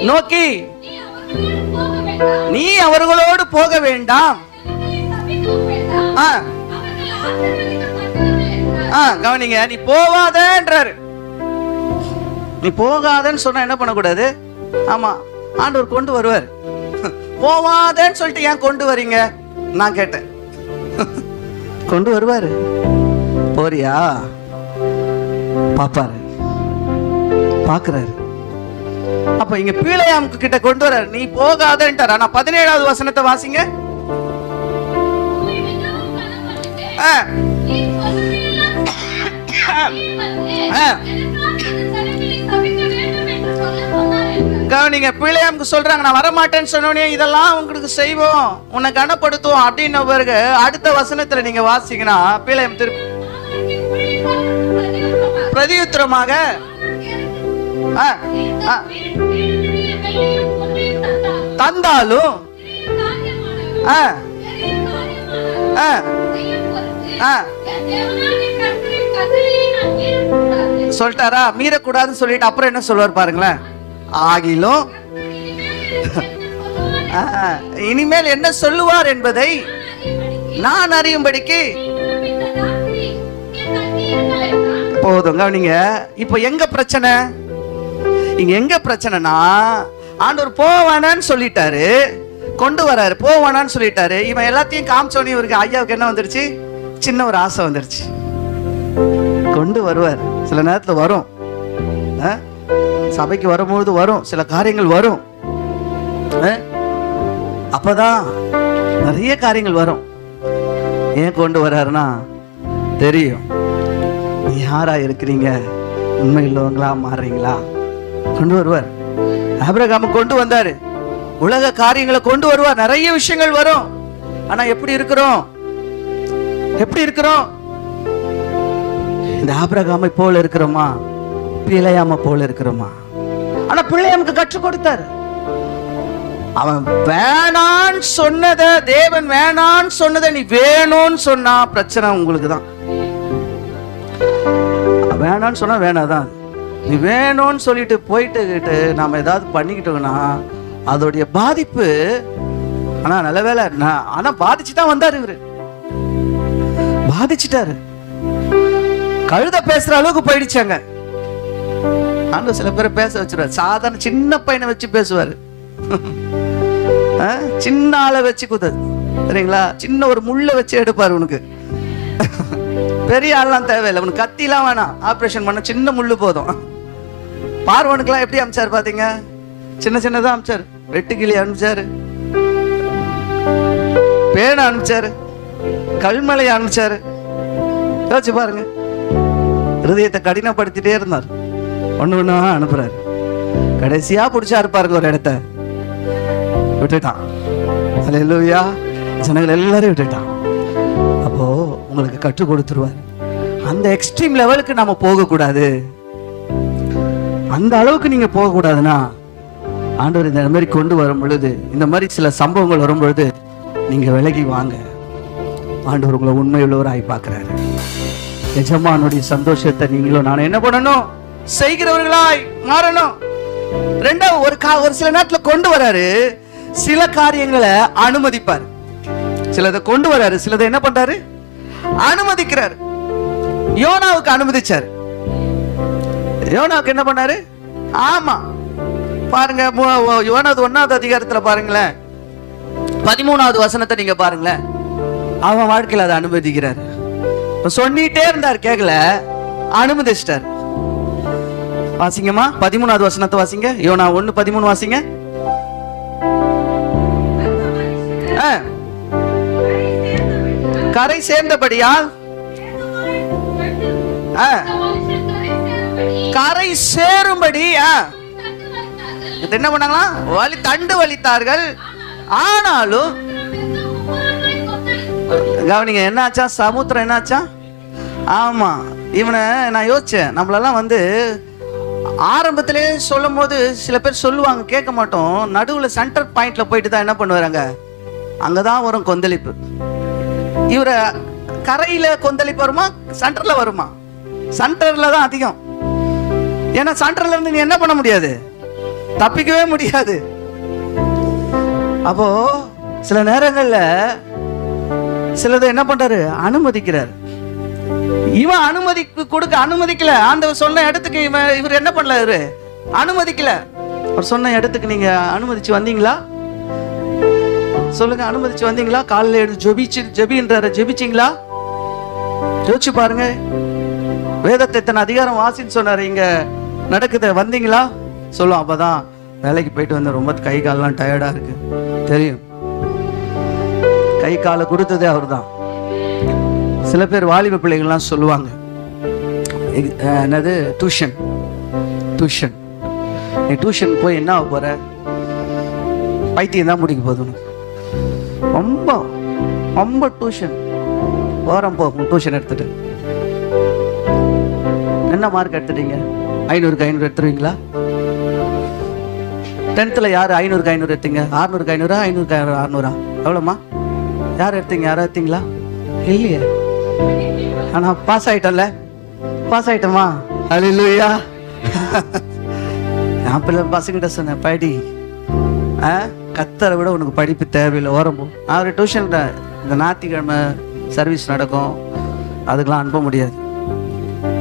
நோக்கி, நீ அவர்களோடு போக வேண்டாம். கவனிங்க, நீ போவாதன்றாரு. நீ போகாதன்னு சொன்னா என்ன பண்ணக்கூடாது? ஆமா, ஆண்டவர் கொண்டு வருவார். போவாதன்னு சொல்லிட்டு ஏன் கொண்டு வரீங்க நான் கேட்டேன். கொண்டு வருவாரு. போறியா? பாப்பாரு, பாக்குறாரு. அப்ப இங்க பீலையாமுக்கு கிட்ட கொண்டு வர்றாரு, நீ போகாதன்றார். ஆனா 17வது வசனத்தை வாசிங்க. கவனிங்க, பிள்ளையாமுக்கு சொல்றாங்க, நான் வரமாட்டேன்னு சொன்னோடனே இதெல்லாம் உங்களுக்கு செய்வோம், உன்னை கனப்படுத்துவோம் அப்படின்னு பிறகு அடுத்த வசனத்துல நீங்க வாசிங்கன்னா பிள்ளையாம் திருப்பி பிரதியுத்தரமாக தந்தாலும் சொல்லிட்டாரா? மீறக்கூடாதுன்னு சொல்லிட்டு அப்புறம் என்ன சொல்லுவார் பாருங்களேன். ஆகிலும் இனிமேல் என்ன சொல்லுவார் என்பதை நான் அறியும்படிக்கு போதும். கவனிங்க, இப்ப எங்க பிரச்சனை? இங்க எங்க பிரச்சனைனா, ஆண்டவர் போவானான்னு சொல்லிட்டாரு, கொண்டு வராரு, போவானான்னு சொல்லிட்டாரு. இவன் எல்லாத்தையும் காமிச்சோன்னு இவருக்கு ஐயாவுக்கு என்ன வந்துருச்சு? சின்ன ஒரு ஆசை வந்துருச்சு. கொண்டு வருவார். சில நேரத்துல வரும், சபைக்கு வரும்போது வரும், சில காரியங்கள் வரும். அப்பதான் நிறைய காரியங்கள் வரும். ஏன் கொண்டு வர்றாருன்னா தெரியும் நீ யாரா இருக்கிறீங்க, உண்மை உள்ளவங்களா மாறுறீங்களா. கொண்டு வருவார். ஆபிரகாம் கொண்டு வந்தாரு. உலக காரியங்களை கொண்டு வருவார். நிறைய விஷயங்கள் வரும். ஆனா எப்படி இருக்கிறோம்? எப்படி இருக்கிறோம்? இந்த ஆபிரகாமை போல இருக்கிறோமா, பிழையாம போல இருக்கிறோமா? ஆனா பிள்ளையாமுக்கு கற்றுக் கொடுத்தாரு. அவன் வேணான்னு சொன்னத, தேவன் வேணான்னு சொன்னதை நீ வேணும்னு சொன்னா பிரச்சனை உங்களுக்கு தான். வேணான்னு சொன்னா வேணாதான். நீ வேணும்னு சொல்லிட்டு போயிட்டு நாம ஏதாவது பண்ணிக்கிட்டோம்னா அதோடைய பாதிப்பு. ஆனா நல்ல வேலை, ஆனா பாதிச்சுதான் வந்தாரு இவரு. பாதிச்சுட்டாரு. கழுத பேசுற அளவுக்கு போயிடுச்சாங்க. ஆண்டவர் சில பேரை பேச வச்சிருவாரு. சாதாரண சின்ன பையனை வச்சு பேசுவாரு. சின்ன ஆளை வச்சு குதது சரிங்களா. சின்ன ஒரு முள்ள வச்சு எடுப்பாரு. உனக்கு பெரிய ஆள்லாம் தேவையில்லை. உனக்கு கத்திலாம் வேணாம். ஆப்ரேஷன் பண்ண சின்ன முள்ளு போதும். பார்வனுக்குலாம் எப்படி அமிச்சாரு பாத்தீங்க? சின்ன சின்னதான் அமிச்சாரு. வெட்டுக்கிளி அனுப்பிச்சாரு, பேனை அனுப்பிச்சாரு, கல்மலையை அனுப்பிச்சாரு. யோசிச்சு பாருங்க. ஹிருதயத்தை கடினப்படுத்திட்டே இருந்தார். ஒண்ணு ஒண்ணா அனுப்புறாரு. கடைசியா பிடிச்சா இருப்பாருங்க ஒரு இடத்த விட்டுட்டான். அல்லேலூயா. ஜனங்கள் எல்லாரையும் விட்டுட்டான். அப்போ உங்களுக்கு கற்றுக் கொடுத்துருவார். அந்த எக்ஸ்ட்ரீம் லெவலுக்கு நாம போக கூடாது. அந்த அளவுக்கு நீங்க போக கூடாதுன்னா ஆண்டவர் இந்த மாதிரி கொண்டு வரும் பொழுது, இந்த மாதிரி சில சம்பவங்கள் வரும் பொழுது நீங்க விலகி வாங்க. ஆண்டவர் உங்களை உண்மையுள்ளவராய் பார்க்கிறாரு. எஜமானுடைய சந்தோஷத்தை நீங்களும் நான் என்ன பண்ணணும்? செய்கிறவர்களாய் மாறணும். ரெண்டாவது ஒரு சில நேரத்துல கொண்டு வராரு. சில காரியங்களை அனுமதிப்பார். சிலதை கொண்டு வராரு, சிலதை என்ன பண்றாரு? அனுமதிக்கிறார். யோனாவுக்கு அனுமதிச்சாரு. யோனாவுக்கு என்ன பண்ணாரு? ஆமா பாருங்க, யோனாவது 1வது அதிகாரத்துல பாருங்களேன், 13வது வசனத்தை நீங்க பாருங்களேன். அவன் வாழ்க்கையில அதை அனுமதிக்கிறார். சொல்லிட்டே இருந்தார், கேட்கல, அனுமதிச்சிட்டார். வாசிங்கம்மா 13வது வசனத்தை வாசிங்க. யோனா 1:13 வாசிங்க. கரை சேர்ந்தபடியால் கரை சேரும்படி என்ன பண்ணாங்களா? தண்டு வலித்தார்கள். ஆனாலும் கவனிங்க, என்னாச்சா? சமுத்திரம் என்னாச்சா? ஆமா, இவனை நான் யோசிச்சேன். நம்மளெல்லாம் ஆரம்பத்திலே சொல்லும் போது சில பேர் சொல்லுவாங்க, கேட்க மாட்டோம். நடுவுல சென்டர் பாயிண்ட்ல போயிட்டு தான் என்ன பண்ணுவாங்க, அங்கதான் வரும் கொந்தளிப்பு. இவர கரையில கொந்தளிப்பு வருமா, சென்டர்ல வருமா? சென்டர்ல தான் அதிகம். ஏன்னா சென்டர்ல இருந்து நீ என்ன பண்ண முடியாது, தப்பிக்கவே முடியாது. அப்போ சில நேரங்கள்ல சிலதை என்ன பண்றாரு? அனுமதிக்கிறார். இவன் அனுமதிக்கல. ஆண்டவர் சொன்ன இடத்துக்கு இவர் என்ன பண்ணல? அனுமதிக்கல. அவர் சொன்ன இடத்துக்கு நீங்க அனுமதிச்சு வந்தீங்களா? சொல்லுங்க, அனுமதிச்சு வந்தீங்களா? காலையில எடுத்து ஜெபின்றாரு, ஜெபிச்சிங்களா? யோசிச்சு பாருங்க. வேதத்தை இத்தனை அதிகாரம் வாசின்னு சொன்னாரு, இங்க நடக்குது, வந்தீங்களா? சொல்லுவோம். அப்பதான் வேலைக்கு போயிட்டு வந்த, ரொம்ப கை காலெல்லாம் டயர்டா இருக்கு. தெரியும், கை காலை கொடுத்ததே அவர் தான். சில பேர் வாலிப பிள்ளைகள்லாம் சொல்லுவாங்க, என்னது டியூஷன். நீ டியூஷன் போய் என்ன ஆக போற? பைத்தியம் தான் முடிக்க போகுது. ரொம்ப ரொம்ப டியூஷன் ஓரம் போகும். டியூஷன் எடுத்துட்டு என்ன மார்க் எடுத்துட்டீங்க? 500க்கு 500 எடுத்துருவீங்களா? 10th யாரு 500க்கு 500 எடுத்தீங்க? 600க்கு 500, 500க்கு 600? எவ்வளோமா? யார் எடுத்தீங்க? யாரும் எடுத்தீங்களா? இல்லையே. ஆனா பாஸ் ஆயிட்டோம்ல. பாஸ் ஆயிட்டோமா? அல்லேலூயா. நான் பிள்ளை பசங்கிட்ட சொன்னேன், படி, கத்தரை விட உனக்கு படிப்பு தேவையில்லை, ஓரம் போ. அவர் டியூஷன் இந்த ஞாயிற்றுக்கிழமை சர்வீஸ் நடக்கும், அதுக்கெல்லாம் அனுப்ப முடியாது.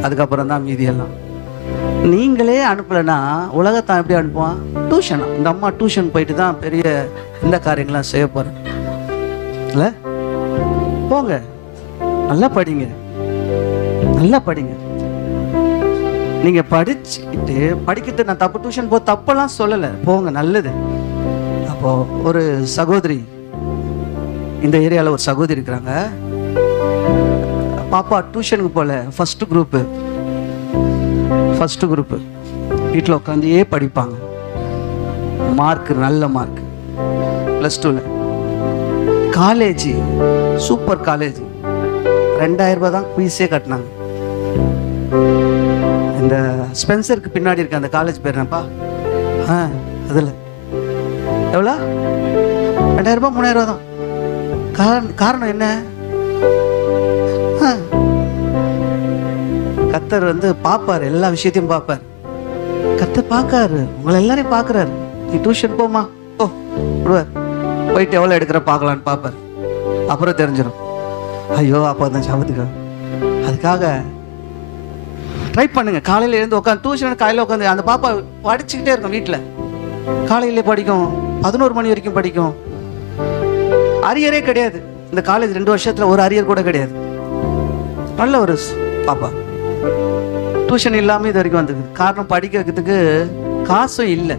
அதுக்கப்புறம் தான் மீதி எல்லாம். நீங்களே அனுப்பலைன்னா உலகத்தான் எப்படி அனுப்புவான்? டியூஷனா? இந்த அம்மா டியூஷன் போயிட்டு தான் பெரிய இந்த காரியங்கள்லாம் செய்ய போறேன் இல்லை? போங்க, நல்லா படிங்க, நல்லா படிங்க. நீங்க படிக்கிட்டு நான் தப்பு, டியூஷன் போ தப்பெல்லாம் சொல்லலை, போங்க, நல்லது. அப்போ ஒரு சகோதரி, இந்த ஏரியாவில் ஒரு சகோதரி இருக்கிறாங்க. பாப்பா டியூஷனுக்கு போல, ஃபர்ஸ்ட் குரூப்பு வீட்டில் உட்காந்தே படிப்பாங்க. மார்க் நல்ல மார்க். +2 college, super college. 2000 ரூபாய் தான் ஃபீஸே கட்டினாங்க. இந்த ஸ்பென்சருக்கு பின்னாடி இருக்க அந்த காலேஜ் பேர் என்னப்பா? அதில் எவ்வளோ? 2000 ரூபாய் 3000 ரூபா தான். காரணம் என்ன? கர்த்தர் பார்ப்பாரு, எல்லா விஷயத்தையும் பார்ப்பாரு. கர்த்தர் பார்க்காரு, உங்களை எல்லாரையும் பார்க்குறாரு. நீ டியூஷன் போமா, விடுவார். போயிட்டு எவ்வளோ எடுக்கிற பார்க்கலான்னு பார்ப்பாரு. அப்புறம் தெரிஞ்சிடும். ஐயோ அப்போ அந்த சாபத்துக்கு. அதுக்காக ட்ரை பண்ணுங்க. காலையில் எழுந்து உட்காந்து டியூஷன், காலையில் உட்காந்து அந்த பாப்பா படிச்சுக்கிட்டே இருக்கும். வீட்டில் காலையிலே படிக்கும், 11 மணி வரைக்கும் படிக்கும். அரியரே கிடையாது. இந்த காலேஜ் 2 வருஷத்துல ஒரு அரியர் கூட கிடையாது. நல்ல ஒரு பாப்பா. டியூஷன் இல்லாமல் இது வரைக்கும் வந்தது. காரணம் படிக்க வைக்கிறதுக்கு காசும் இல்லை.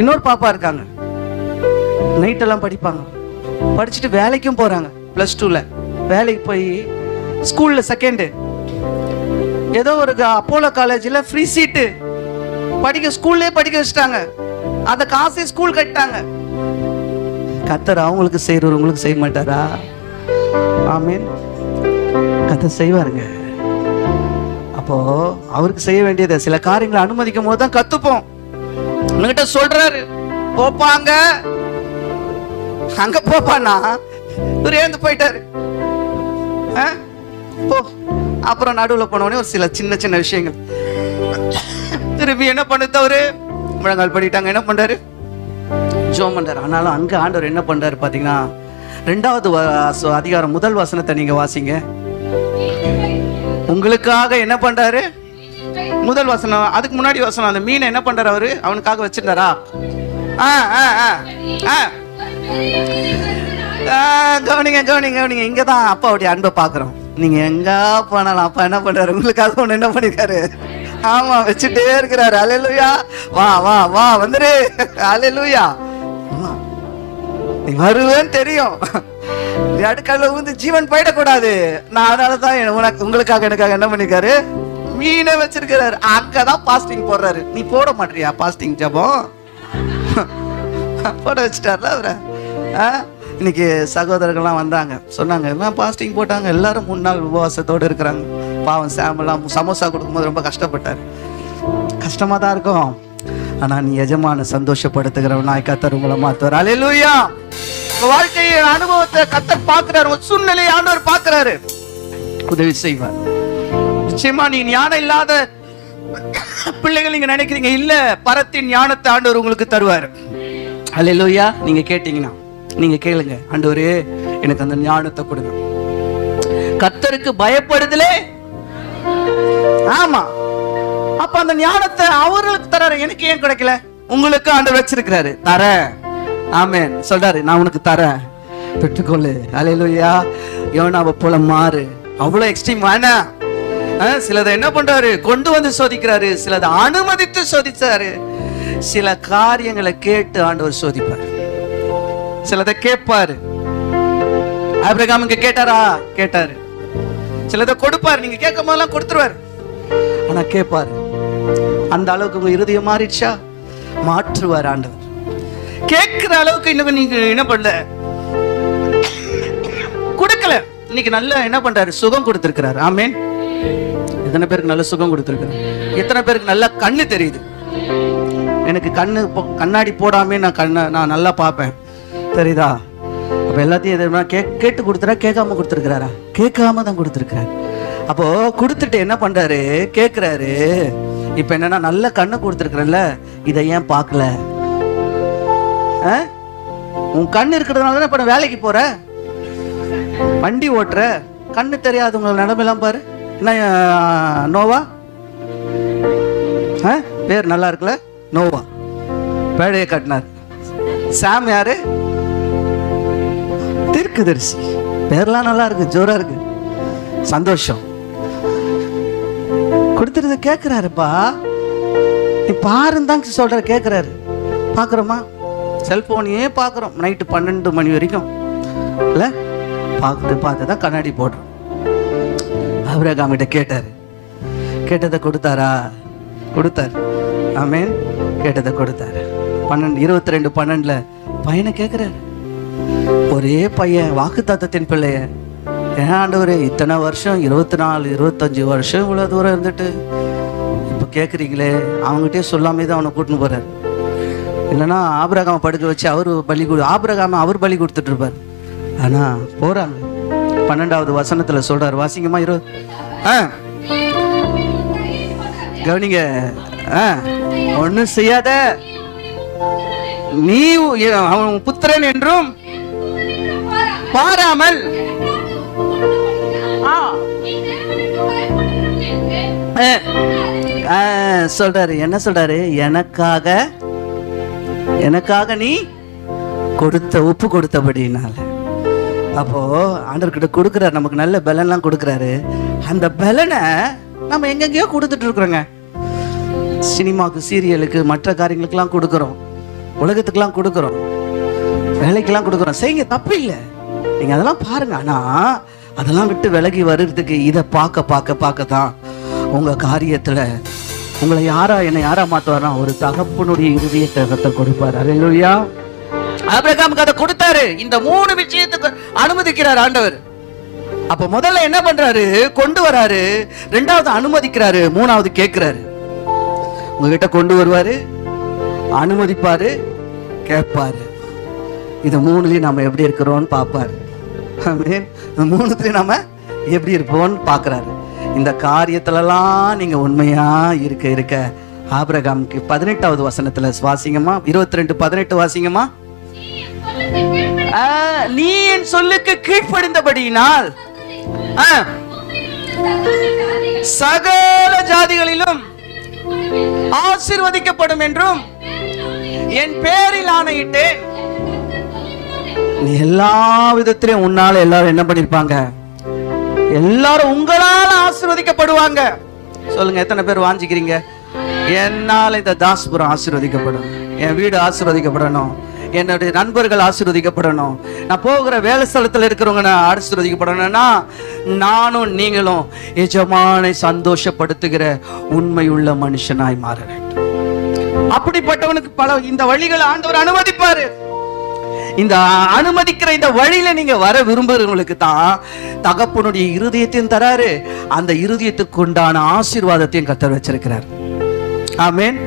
இன்னொரு பாப்பா இருக்காங்க, நைட்டெல்லாம் படிப்பாங்க, படிச்சுட்டு வேலைக்கும் போறாங்க. +2ல வேலைக்கு போய் ஸ்கூல்ல செகண்டு, ஏதோ ஒரு அப்போலோ காலேஜில் ஃப்ரீ சீட்டு, ஸ்கூல்லே படிக்க வச்சுட்டாங்க. அந்த காசை ஸ்கூல் கட்டாங்க. கர்த்தர் அவங்களுக்கு செய்யறவர் உங்களுக்கு செய்ய மாட்டாரா? ஆமீன். கர்த்தர் செய்வாருங்க. அப்போ அவருக்கு செய்ய வேண்டியதை சில காரியங்களை அனுமதிக்கும் போது தான் கத்துப்போம். உங்ககிட்ட சொல்றாரு போப்பாங்க, அங்க போப்பானா இவர் ஏந்து போயிட்டாரு. போ. அப்புறம் நடுவில் போனவனே ஒரு சில சின்ன சின்ன விஷயங்கள் திரும்பி என்ன பண்ணுது? அவரு முழங்கால் பண்ணிட்டாங்க. என்ன பண்றாரு? ஜோம் பண்றாரு. ஆனாலும் அங்க ஆண்டவர் என்ன பண்றாரு பாத்தீங்கன்னா, 2வது அதிகாரம் 1 வசனத்தை நீங்க வாசிங்க. உங்களுக்காக என்ன பண்றாரு? 1 வசனம். அதுக்கு முன்னாடி வசனம். அந்த மீனை என்ன பண்றாரு? அவரு அவனுக்காக வச்சிருந்தாரா? கவனிங்க. இங்கதான் அப்பாவுடைய அன்பை பாக்குறோம். நீங்க எங்க போனாலும் அப்பா என்ன பண்றாரு? உங்களுக்காக ஒண்ணு என்ன பண்ணிருக்காரு? ஆமா, வச்சுட்டே இருக்கிறாரு. அல்லேலூயா. வா வா வா வந்துரு. அல்லேலூயா. நீ வருவேன்னு தெரியும். நீ அடுக்கல ஜீவன் போயிடக்கூடாது. நான் அதனாலதான் உங்களுக்காக எனக்காக என்ன பண்ணிருக்காரு? மீனை வச்சிருக்கிறாரு. அங்கதான் பாஸ்டிங் போடுறாரு. நீ போட மாட்டியா பாஸ்டிங் ஜபம்? போட வச்சுட்டார்ல அவரை. இன்னைக்கு சகோதரர்கள்லாம் வந்தாங்க, சொன்னாங்க எல்லாம் பாஸ்டிங் போட்டாங்க. எல்லாரும் 3 நாள் உபவாசத்தோடு இருக்கிறாங்க. பாவம் சாமெல்லாம் சமோசா கொடுக்கும்போது ரொம்ப கஷ்டப்பட்டார். கஷ்டமா தான் இருக்கும். ஆனா நீ எஜமான சந்தோஷப்படுத்துகிறவனாய் கர்த்தர் உங்களை மாத்துவார். அல்லேலூயா. வாழ்க்கையை அனுபவத்தை கர்த்தர் பார்க்கிறாரு. சூழ்நிலையை ஆண்டவர் பார்க்கிறாரு, உதவி செய்வார். நிச்சயமா நீ ஞானம் இல்லாத பிள்ளைகள் நீங்க நினைக்கிறீங்க, இல்ல, பரத்தின் ஞானத்தை ஆண்டவர் உங்களுக்கு தருவார். அல்லேலூயா. நீங்க கேட்டீங்கன்னா நீங்க கேளுங்க, ஆண்டவரே எனக்கு அந்த ஞானத்தை கொடுங்க. கர்த்தருக்கு பயப்படுதலே. ஆமா. அப்ப அந்த ஞானத்தை அவர்களுக்கு தராரு. எனக்கு ஏன் கிடைக்கல? உங்களுக்கு ஆண்டவர் வச்சிருக்கிறாரு, தர. ஆமென். சொல்றாரு, நான் உனக்கு தரேன், பெற்றுக்கொள்ளு. அல்லேலூயா. யோனாவை போல மாறு. அவ்வளவு எக்ஸ்ட்ரீம் வேணாம். சிலதை என்ன பண்றாரு? கொண்டு வந்து சோதிக்கிறாரு. சிலதை அனுமதித்து சோதிச்சாரு. சில காரியங்களை கேட்டு ஆண்டவர் சோதிப்பார். சிலதை கேட்பாரு. ஆபிரகாம் இங்க கேட்டாரா? கேட்டாரு. சிலதை கொடுப்பாரு. நீங்க கேட்கும் போதெல்லாம் கொடுத்துருவாரு. ஆனா கேட்பாரு. அந்த அளவுக்கு உங்க இருதயம் மாறிடுச்சா? மாற்றுவார் ஆண்டவர். கேட்கிற அளவுக்கு இன்னும் நீங்க என்ன பண்ணல, கொடுக்கல. இன்னைக்கு நல்லா என்ன பண்றாரு? சுகம் கொடுத்திருக்கிறாரு. ஆமென். எத்தனை பேருக்கு நல்ல சுகம் கொடுத்திருக்கிறார்? எத்தனை பேருக்கு நல்ல கண்ணு தெரியுது? எனக்கு கண்ணாடி போடாமே நான் நல்லா பார்ப்பேன், தெரியுதா? அப்ப எல்லாத்தையும் கேட்டு கொடுத்துறா, கேட்காம கொடுத்துருக்கிறாரா? கேட்காம தான் கொடுத்துருக்கிறாரு. அப்போ கொடுத்துட்டு என்ன பண்றாரு? கேட்கிறாரு. இப்ப என்னன்னா, நல்ல கண்ணு கொடுத்துருக்கிறல்ல, இதை ஏன் பார்க்கல? உன் கண்ணு இருக்கிறதுனால தானே இப்ப நான் வேலைக்கு போற, வண்டி ஓட்டுற. கண்ணு தெரியாதவங்க நிலைமையெல்லாம் பாரு. என்ன நோவா? பேர் நல்லா இருக்குல்ல, நோவா. பேழையை கட்டினார். சாம் யாரு? தீர்க்கதரிசி. பேர்லாம் நல்லா இருக்கு, ஜோரா இருக்கு, சந்தோஷம். கொடுத்துருது. கேட்கிறாருப்பா, நீ பாருன்னு தான் சொல்ற. கேட்கிறாரு. பாக்குறோமா? செல்போனையே பாக்குறோம் நைட்டு 12 மணி வரைக்கும், இல்ல? பார்த்து தான் கண்ணாடி போடுறோம். ஆபிரகாம் கிட்ட கேட்டாரு, கேட்டதை கொடுத்தாரா? கொடுத்தாரு. ஆமென். கேட்டதை கொடுத்தாரு. 22:12 பையனை கேட்கிறாரு. ஒரே பையன், வாக்குத்தத்தத்தின் பிள்ளைய. ஏன் ஆண்டவரே இத்தனை வருஷம், 24 25 வருஷம் இவ்வளோ தூரம் இருந்துட்டு இப்போ கேட்குறீங்களே? அவங்ககிட்டயே சொல்லாமே தான் அவனை கூட்டின்னு போறாரு. இல்லைன்னா ஆபிரகாமை படுக்க வச்சு அவர் பலி கொடுத்துட்டு இருப்பார். ஆனால் போறாங்க. 12வது வசனத்தில் சொல்றாரு, வாசிங்கம்மா. கவனிங்க. ஒன்றும் செய்யாத, நீ அவன் புத்திரன் என்றும் பாராமல் சொல்றாரு. என்ன சொல்றாரு? எனக்காக நீ உப்பு கொடுத்தபடினால. அப்போ ஆண்டவர்கிட்ட கொடுக்குறாரு, நமக்கு நல்ல பலன்லாம் கொடுக்குறாரு. அந்த பலனை நம்ம எங்கெங்கயோ கொடுத்துட்டு இருக்கிறோங்க. சினிமாவுக்கு, சீரியலுக்கு, மற்ற காரியங்களுக்கெல்லாம் கொடுக்குறோம், உலகத்துக்கெல்லாம் கொடுக்குறோம், வேலைக்கெல்லாம் கொடுக்குறோம். செய்யுங்க, தப்பு இல்லை, நீங்க அதெல்லாம் பாருங்க. ஆனா அதெல்லாம் விட்டு விலகி வர்றதுக்கு இதை பார்க்க தான் உங்க காரியத்துல உங்களை என்னை யாரா மாத்துவாரா? ஒரு தகப்பனுடைய இருதயத்தை கர்த்தர் கொடுப்பார். அல்லேலூயா. ஆபிரகாமுக்கு அதை கொடுத்தாரு. இந்த 3 விஷயத்துக்கு அனுமதிக்கிறார் ஆண்டவர். அப்ப முதல்ல என்ன பண்றாரு? கொண்டு வராரு. 2வது அனுமதிக்கிறாரு. 3வது கேட்கிறாரு. உங்ககிட்ட கொண்டு வருவாரு, அனுமதிப்பாரு, கேட்பாரு. இது 3லயும் நம்ம எப்படி இருக்கிறோம்னு பார்ப்பாரு. ஆமென். 3லயும் நம்ம எப்படி இருப்போம்னு பார்க்கறாரு. இந்த காரியத்திலலாம் நீங்க உண்மையா இருக்க ஆபிரகாமுக்கு 18வது வசனத்துல வாசிங்கம்மா. 22:18 வாசிங்கம்மா. நீ என் சொல்லுக்கு கீழ்ப்படிந்தபடியினால் சகல ஜாதிகளிலும் ஆசீர்வதிக்கப்படும் என்றும் என் பேரில் ஆணையிட்டேன். நீ எல்லா விதத்திலும் உன்னால எல்லாரும் என்ன பண்ணிருப்பாங்க? எல்லாரும் உங்களால ஆசீர்வதிக்கப்படுவாங்க. சொல்லுங்க, எத்தனை பேர் வாஞ்சிக்கிறீங்க? என்னால இந்த தாஸ்புரம் ஆசீர்வதிக்கப்படும், என் வீடு ஆசீர்வதிக்கப்படணும், என்னுடைய நண்பர்கள் ஆசீர்வதிக்கப்படணும், நான் போகிற வேலை ஸ்தலத்தில் இருக்கிறவங்க ஆசீர்வதிக்கப்படணும்னா நானும் நீங்களும் எஜமானை சந்தோஷப்படுத்துகிற உண்மையுள்ள மனுஷனாய் மாற வேண்டும். அப்படிப்பட்டவனுக்கு இந்த வழிகளை ஆண்டவர் அனுமதிப்பாரு. இந்த அனுமதிக்கிற இந்த வழியில நீங்க வர விரும்புறவங்களுக்கு தான் தகப்பனுடைய இருதயத்தையும் தராரு, அந்த இருதயத்துக்கு உண்டான ஆசீர்வாதத்தையும் கர்த்தர் வச்சிருக்கிறார். ஆமென்.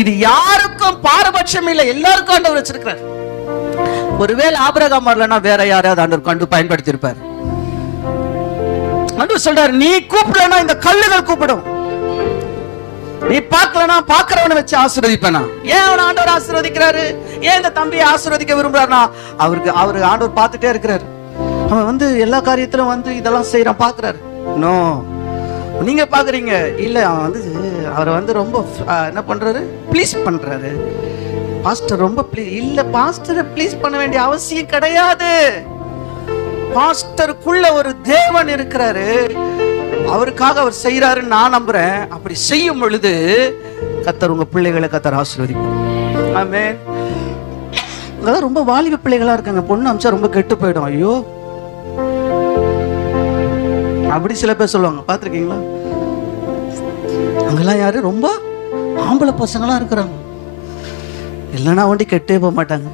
இது யாருக்கும் பாரபட்சம் இல்லை, எல்லாருக்கும் ஆண்டவர் வச்சிருக்கிறார். ஒருவேளை ஆபிரகாம் வரலன்னா வேற யாராவது ஆண்டவர் கண்டு பயன்படுத்தி இருப்பார். ஆண்டவர் சொல்றாரு, நீ கூப்பிடலன்னா இந்த கல்லுகள் கூப்பிடும், நீ பார்க்கலனா பார்க்கிறவனை வச்சு ஆசீர்வதிப்பேனா. ஏன் அவன் ஆண்டவர் ஆசீர்வதிக்கிறாரு? ஏன் இந்த தம்பியை ஆசீர்வதிக்க விரும்புறாருனா அவருக்கு ஆண்டவர் பார்த்துட்டே இருக்கிறாரு. அவன் எல்லா காரியத்திலும் இதெல்லாம் செய்யறான், பார்க்கிறாரு. நோ, நீங்க பாக்குறீங்க இல்ல, அவன் அவரை ரொம்ப என்ன பண்றாரு? ப்ளீஸ் பண்றாரு. பாஸ்டர் ரொம்ப இல்ல, பாஸ்டரை ப்ளீஸ் பண்ண வேண்டிய அவசியம் கிடையாது. பாஸ்டருக்குள்ள ஒரு தேவன் இருக்கிறாரு, அவருக்காக அவர் செய்யறாருன்னு நான் நம்புறேன். அப்படி செய்யும் பொழுது கர்த்தர் உங்க பிள்ளைகளை கர்த்தர் ஆசீர்வதிப்பார். ஆமென். அங்கதான் ரொம்ப வாலிப பிள்ளைகளா இருக்காங்க, பொண்ணு அம்சா ரொம்ப கெட்டு போயிடும். ஐயோ, அப்படி சில பேர் சொல்லுவாங்க, பாத்திருக்கீங்களா? அங்கெல்லாம் யாரு ரொம்ப ஆம்பளை பசங்களா இருக்கிறாங்க, இல்லைன்னா வண்டி கெட்டே போக மாட்டாங்க.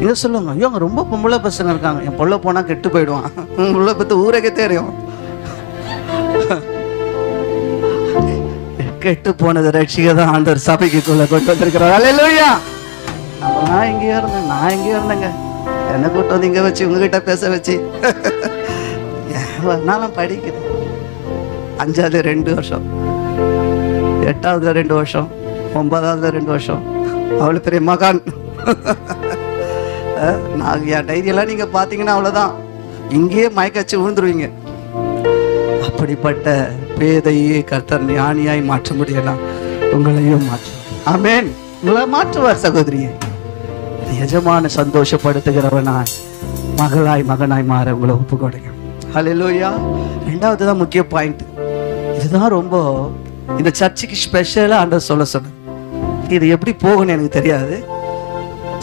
இங்க சொல்லுவாங்க, ஐயோ அங்க ரொம்ப பொம்பளை பசங்க இருக்காங்க, என் பொள்ள போனா கெட்டு போயிடுவான், உள்ள பத்து ஊரே தெரியும். கெட்டு போனது ரட்சிக்க தான் ஆண்டவர் சபைக்குள்ள கொண்டு வந்திருக்கிறார். அல்லேலூயா. நான் எங்கேயோ இருந்தேங்க, என்ன கூட்டு வந்து இங்க வச்சு உங்ககிட்ட பேச வச்சு நானும் படிக்கிறேன். 5வது 2 வருஷம், 8வது 2 வருஷம், 9வது 2 வருஷம். அவ்வளவு பெரிய மகான். நான் என் டைரியெல்லாம் நீங்க பாத்தீங்கன்னா அவ்வளவுதான், இங்கேயே மயக்கச்சு விழுந்துருவீங்க. அப்படிப்பட்ட பேதையே கர்த்தர் ஞானியாய் மாற்ற முடியலாம், உங்களையும் மாற்றுவார். ஆமென். உங்களை மாற்றுவார் சகோதரியை. எஜமான சந்தோஷப்படுத்துகிறவனாய் மகனாய் மாற உங்களை ஒப்பு கொடுங்க. ஹல்லேலூயா. 2வது தான் முக்கிய பாயிண்ட். இதுதான் ரொம்ப இந்த சர்ச்சுக்கு ஸ்பெஷலா ஆண்டவர் சொல்ல சொன்னது. இது எப்படி போகணும்னு எனக்கு தெரியாது,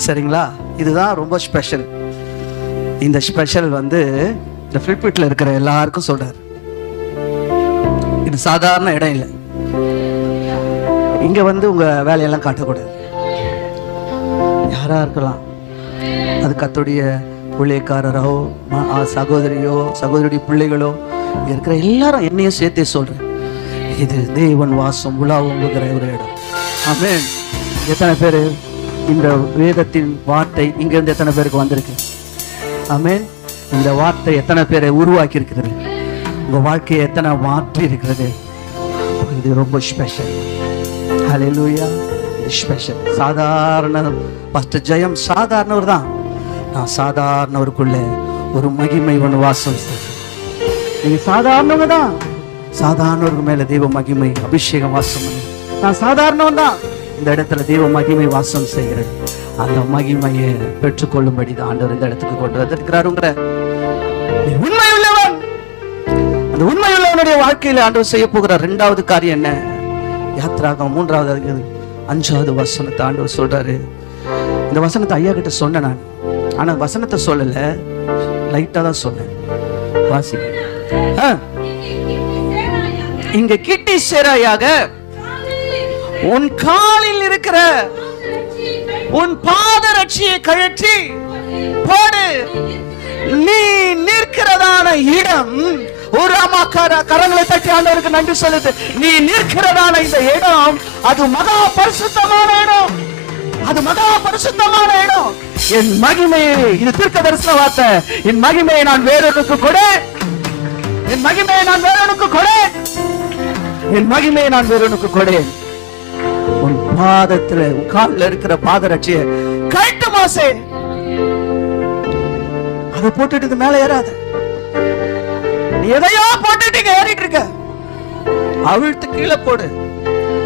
சரிங்களா? இதுதான் ரொம்ப ஸ்பெஷல். இந்த ஸ்பெஷல் வந்து இந்த ஃபிலிப்பிட்ல இருக்கிற எல்லாருக்கும் சொல்றாரு. இது சாதாரண இடம் இல்லை. இங்க வந்து உங்க வேலையெல்லாம் காட்டக்கூடாது. யாரா இருக்கலாம், அது கர்த்தருடைய ஊழியக்காரரோ சகோதரியோ சகோதரியுடைய பிள்ளைகளோ இருக்கிற எல்லாரும் என்னையும் சேர்த்தே சொல்றேன், இது தேவன் வாசம் உலாவுங்கிற ஒரு இடம். ஆமென். எத்தனை பேர் இந்த வேதத்தின் வார்த்தை இங்க இருந்து எத்தனை பேருக்கு வந்திருக்கு? ஆமென். இந்த வார்த்தை எத்தனை பேரை உருவாக்கி இருக்கிறது, உங்க வாழ்க்கையை எத்தனை மாற்றி இருக்கிறது. இது ரொம்ப ஸ்பெஷல். ஹல்லேலூயா. ஸ்பெஷல். சாதாரண பாஸ்டர் ஜெயம் சாதாரணவர் தான். நான் சாதாரணவருக்குள்ள ஒரு மகிமை ஒன்று வாசம் செய்யும். நீங்க சாதாரணவங்க தான், சாதாரணவருக்கு மேல தெய்வ மகிமை அபிஷேகம் வாசம் பண்ணி. நான் சாதாரணவன் தான், இந்த இடத்துல தெய்வ மகிமை வாசம் செய்கிறேன். அந்த மகிமையை பெற்றுக்கொள்ளும்படி தான் ஆண்டவர் இந்த இடத்துக்கு கொண்டு வந்திருக்கிறார். உண்மை உள்ளவன், அந்த உண்மை உள்ளவனுடைய வாழ்க்கையில ஆண்டவர் செய்ய போகிறார். இரண்டாவது காரியம் என்ன? யாத்திராகமம் 3வது 5வது வசனத்தை ஆண்டவர் சொல்றாரு. இந்த வசனத்தை ஐயா கிட்ட சொன்னேன் நான், ஆனா வசனத்தை சொல்லல, லைட்டா தான் சொன்னேன். வாசி. இங்க கிட்டி சேராயாக உன் காலில் இருக்கிற உன் பாதரட்சியை கழற்றி போடு. நீ நிற்கிறதான இடம் ஒரு அம்மாக்கார கரங்களை தட்டி ஆண்டவருக்கு நன்றி சொல்லுது. நீ நிற்கிறதான இந்த இடம் அது மகா பரிசுத்தமான இடம். அது மகா பரிசுத்தமான இடம். என் மகிமையை, இது தீர்க்க தரிசன வார்த்தை, என் மகிமையை நான் வேறொருக்கு கொடு, என் மகிமையை நான் வேறொருக்கு கொடு, என் மகிமையை நான் வேறொருக்கு கொடு. உன் பாதத்துல உன் காலில் இருக்கிற பாதரட்சிய கழட்டு மாசே. அதை போட்டுட்டு இது மேல ஏறாத. நீ எதையோ போட்டுட்டு ஏறிட்டு இருக்க, அவிழ்த்து கீழே போடு.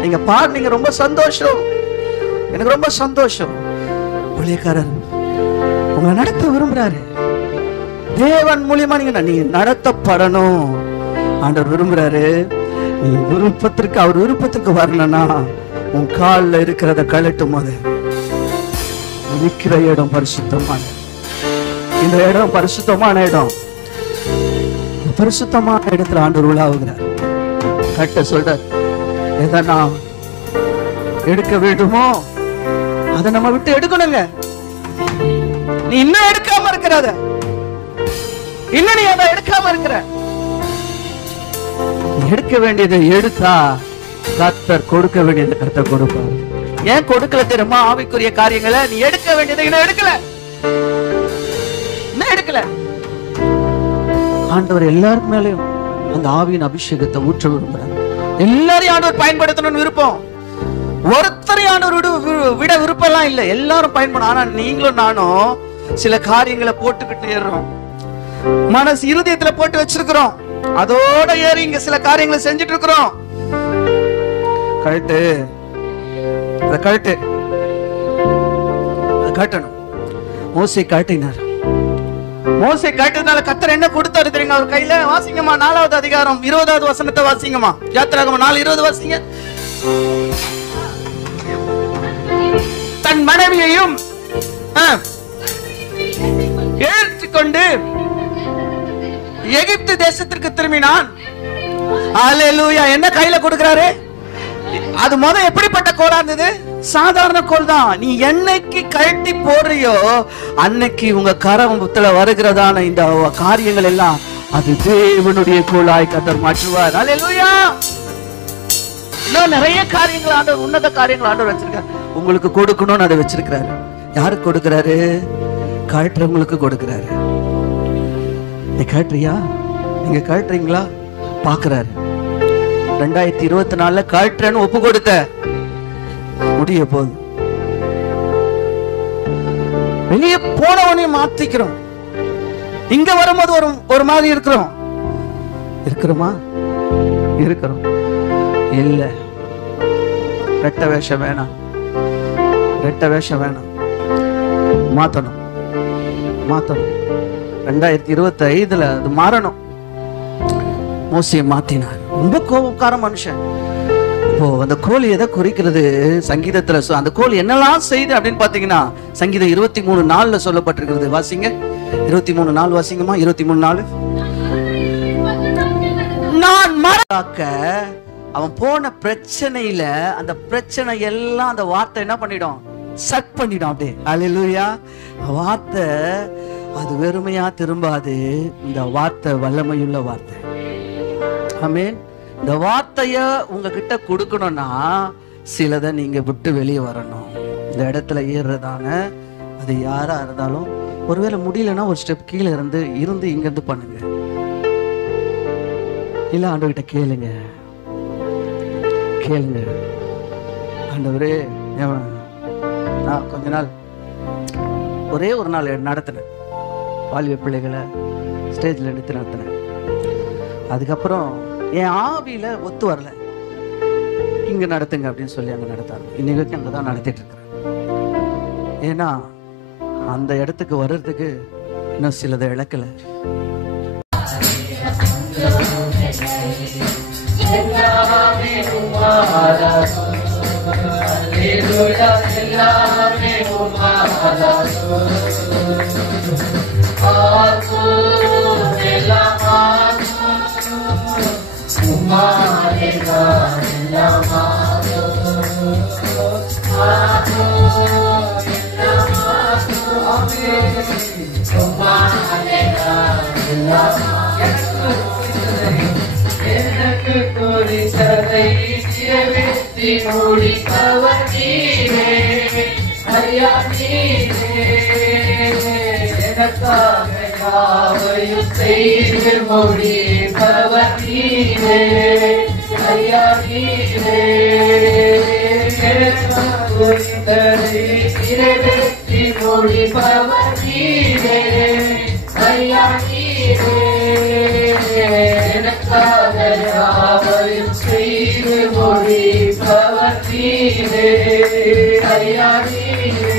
நீங்க பாரு, நீங்க ரொம்ப சந்தோஷம், எனக்கு ரொம்ப சந்தோஷம். ஊழியக்காரர் உங்களை நடத்த விரும்புறாரு. தேவன் மூலியமா நீங்க நடத்தப்படணும். ஆண்டவர் விரும்புறாரு. நீ விருப்பத்திற்கு, அவர் விருப்பத்திற்கு வரணும்னா உன் காலில் இருக்கிறத கழட்டும் போது நிற்கிற இடம் பரிசுத்தமான, இந்த இடம் பரிசுத்தமான இடம். பரிசுத்தமான இடத்துல ஆண்டவர் உலாவுகிறார். கட்ட சொல்ற எதை நாம் எடுக்க வேண்டுமோ அதை நம்ம விட்டு எடுக்கணுங்க. நீ இன்னும் எடுக்காம இருக்கிறத, இன்னும் நீ அதை எடுக்காம இருக்கிற, எடுக்க வேண்டியதை எடுத்தா கர்த்தர் கொடுக்க வேண்டியதை கர்த்தர் கொடுப்பார். ஏன் கொடுக்கல தெரியுமா? ஆவிக்குரிய காரியங்களை நீ எடுக்க வேண்டியதை இன்னும் எடுக்கல, இன்னும் எடுக்கல. ஆண்டவர் எல்லாருக்கும் மேலையும் அந்த ஆவியின் அபிஷேகத்தை ஊற்ற விரும்புறார். எல்லாரையும் ஆண்டவர் பயன்படுத்தணும்னு விருப்பம். ஒருத்தரையும் ஆண்டவர் விட விருப்பம் எல்லாம் இல்லை, எல்லாரும் பயன்படும். ஆனா நீங்களும் நானும் சில காரியங்களை போட்டுக்கிட்டு ஏறுறோம், மனசு இருதயத்துல போட்டு வச்சிருக்கிறோம், அதோட ஏறி இங்க சில காரியங்களை செஞ்சுட்டு இருக்கிறோம். கழட்டு, அதை கழட்டு, அதை கட்டணும். மோசே கழட்டினார். மோசே கழட்டினால கர்த்தர் என்ன கொடுத்தாரு தெரியுங்க அவர் கையில? வாசிங்கம்மா 4வது அதிகாரம் 20வது வசனத்தை வாசிங்கம்மா. யாத்திராகமம் 4:20 வாசிங்க. தன் மனைவியையும் ஏற்றுக்கொண்டு எகிப்து தேசத்திற்கு திரும்பினான். அல்லேலூயா. என்ன கையில கொடுக்கிறாரு? அது முத எப்படிப்பட்ட கோலா இருந்தது? சாதாரண கோல் தான். நீ என்னைக்கு கழட்டி போடுறியோ அன்னைக்கு உங்க கரத்துல வருகிறதான இந்த காரியங்கள் எல்லாம் அது தேவனுடைய கோலாய் கர்த்தர் மாற்றுவார். அல்லேலூயா. இன்னும் நிறைய காரியங்கள் ஆண்டவர், உன்னத காரியங்கள் ஆண்டவர் வச்சிருக்காரு. உங்களுக்கு கொடுக்கணும்னு அதை வச்சிருக்கிறாரு. யாருக்கு கொடுக்கிறாரு? கழட்டுறவங்களுக்கு கொடுக்கிறாரு. நீ கழட்டுறியா? நீங்க கழட்டுறீங்களா? பாக்குறாரு. 2024 கழட்டுறேன்னு ஒப்பு கொடுத்த முடிய போகுது. வெளியே போனவனையும் மாத்திக்கிறோம். இங்க வரும்போது ஒரு மாதிரி இருக்கிறோம். இருக்கிறோமா? இருக்கிறோம். இல்ல, ரெட்ட வேஷம் வேணாம், ரெட்ட வேஷம் வேணாம். மாத்தணும், மாத்தணும். 2025 அது மாறணும். மோசே மாத்தினார். ரொம்ப கோபக்கார மனுஷன். இப்போ அந்த கோல் எதை குறிக்கிறது? சங்கீதத்துல அந்த கோல் என்னெல்லாம் செய்து அப்படின்னு பாத்தீங்கன்னா சங்கீதம் 23:4 சொல்லப்பட்டிருக்கிறது. வாசிங்க. 23 நாள் வாசிங்கம்மா. 23 நாள். நான் மறக்க அவன் போன பிரச்சனையில அந்த பிரச்சனை எல்லாம் அந்த வார்த்தை என்ன பண்ணிடும்? சட் பண்ணிடும் அப்படியே. அல்லேலூயா. வார்த்தை அது வெறுமையா திரும்பாது. இந்த வார்த்தை வல்லமையுள்ள வார்த்தை. ஆமென். இந்த வார்த்தைய உங்ககிட்ட கொடுக்கணும்னா சிலதை நீங்க விட்டு வெளியே வரணும். இந்த இடத்துல ஏறுறதான அது யாரா இருந்தாலும், ஒருவேளை முடியலன்னா ஒரு ஸ்டெப் கீழே இருந்து இங்கிருந்து பண்ணுங்க. இல்ல ஆண்டவர்கிட்ட கேளுங்க. ஆண்டவரே, நான் கொஞ்ச நாள் ஒரே ஒரு நாள் நடத்தினேன். வாலிப பிள்ளைகளை ஸ்டேஜில் எடுத்து நடத்தினேன். அதுக்கப்புறம் என் ஆவியில ஒத்து வரல. இங்க நடத்துங்க அப்படின்னு சொல்லி அங்க நடத்தாரு. இன்னைக்கு வரைக்கும் அங்கதான் நடத்திட்டு இருக்கிறேன். ஏன்னா அந்த இடத்துக்கு வர்றதுக்கு இன்னும் சிலதை இழக்கல. எனக்கு குறித்ததை நிறைவேற்றி முடிப்பவர் நீரே ஐயா, நீரே எனக்காக யாவையும் செய்து முடிப்பவர் நீரே ஐயா, நீரே எனக்கு குறித்ததை நிறைவேற்றி முடிப்பவர் நீரே ஐயா, நீரே எனக்காக யாவையும் செய்து முடிப்பவர் நீரே ஐயா, நீரே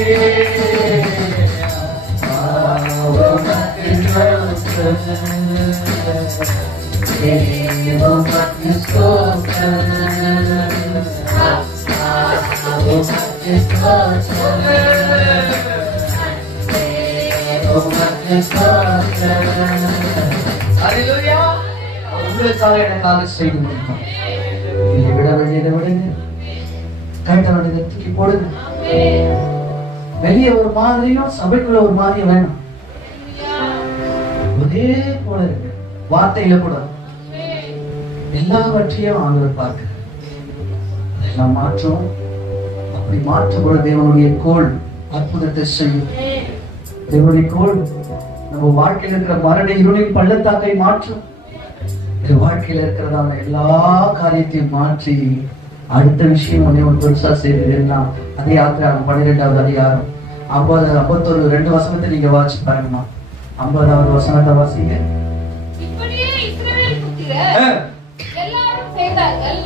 அல்லேலூயா. உங்களுக்காக எனக்காக செய்து முடிப்போம். விட வேண்டியதை விடுங்க, கேட்ட வேண்டியதை தூக்கி போடுங்க. வெளியே ஒரு மாதிரியும் சபைக்குள்ள ஒரு மாதிரியும் வேணும். ஒரே போல இருக்கு. வார்த்தையில கூட எல்லாவற்றையும் ஆண்டவர் பார்க்க அதெல்லாம் மாற்றும். அப்படி மாற்றப்பட தேவனுடைய கோல் அற்புதத்தை செய்யும். தேவனுடைய கோல் நம்ம வாழ்க்கையில் இருக்கிற மரண இருளின் பள்ளத்தாக்கை மாற்றும். வாழ்க்கையில இருக்கிறதான எல்லா காரியத்தையும் மாற்றி அடுத்த விஷயம் ஒன்னே ஒரு பெருசா செய்யுதுன்னா அதே யாத்திரை 12வது அதிகாரம் 51 2 வசனத்தை நீங்க வாசிச்சு பாருங்கம்மா. 50வது வசனத்தை வாசிங்க. இப்படியே இஸ்ரவேல் புத்திரர் எல்லாரும் செய்தார்கள்.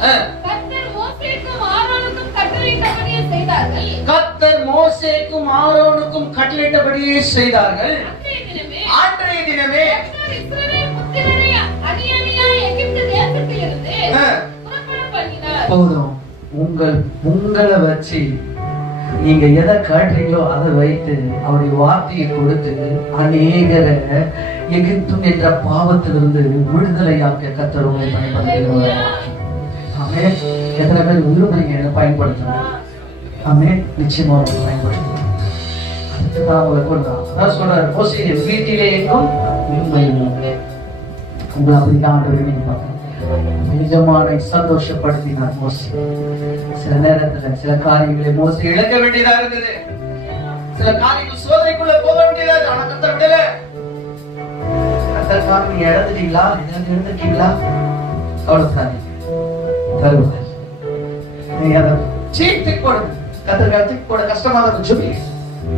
கர்த்தர் மோசேக்கும் ஆரோனுக்கும் கட்டளையிட்டபடியே செய்தார்கள். கர்த்தர் மோசேக்கும் ஆரோனுக்கும் கட்டளையிட்டபடியே செய்தார்கள். அன்றைய தினமே இஸ்ரவேல் புத்திரரை அணியணியாய் எகிப்து தேசத்திலிருந்து புறப்பட பண்ணினார். போதும். உங்களை வச்சு நீங்க எதை காட்டுறீங்களோ அதை வைத்து அவருடைய வார்த்தையை கொடுத்து அநேகரை எகிப்தும் என்ற பாவத்திலிருந்து விடுதலையாக்க கர்த்தர் உங்களை பயன்படுத்துகிறார். ஆமே. எத்தனை பேர் விரும்புறீங்க என்ன பயன்படுத்தணும்? ஆமே. நிச்சயமா பயன்படுத்தணும். அதுக்குதான் உங்களை கொடுத்தான். அதான் சொல்றாரு, மோசே வீட்டிலே எங்கும் உண்மை உங்களை அப்படிதான் ஆண்டவர் நீங்க பார்க்கணும். நிஜமான சந்தோஷப்படுத்தினார் மோசே. சில நேரத்துல சில காரியங்களை மோசே இழக்க வேண்டியதா இருந்தது. சில காரியங்கள் சோதனைக்குள்ள போக வேண்டியதா இருக்கு. ஆனா கர்த்தர் விடல. கர்த்தர் காரணம் இழந்துட்டீங்களா? ஏதாவது இழந்துட்டீங்களா? கவலைப்படாதீங்க. தருவார். நீங்க அதை சீட்டு போடுங்க. கர்த்தர் கற்றுக்கு போட கஷ்டமா தான் சொல்லி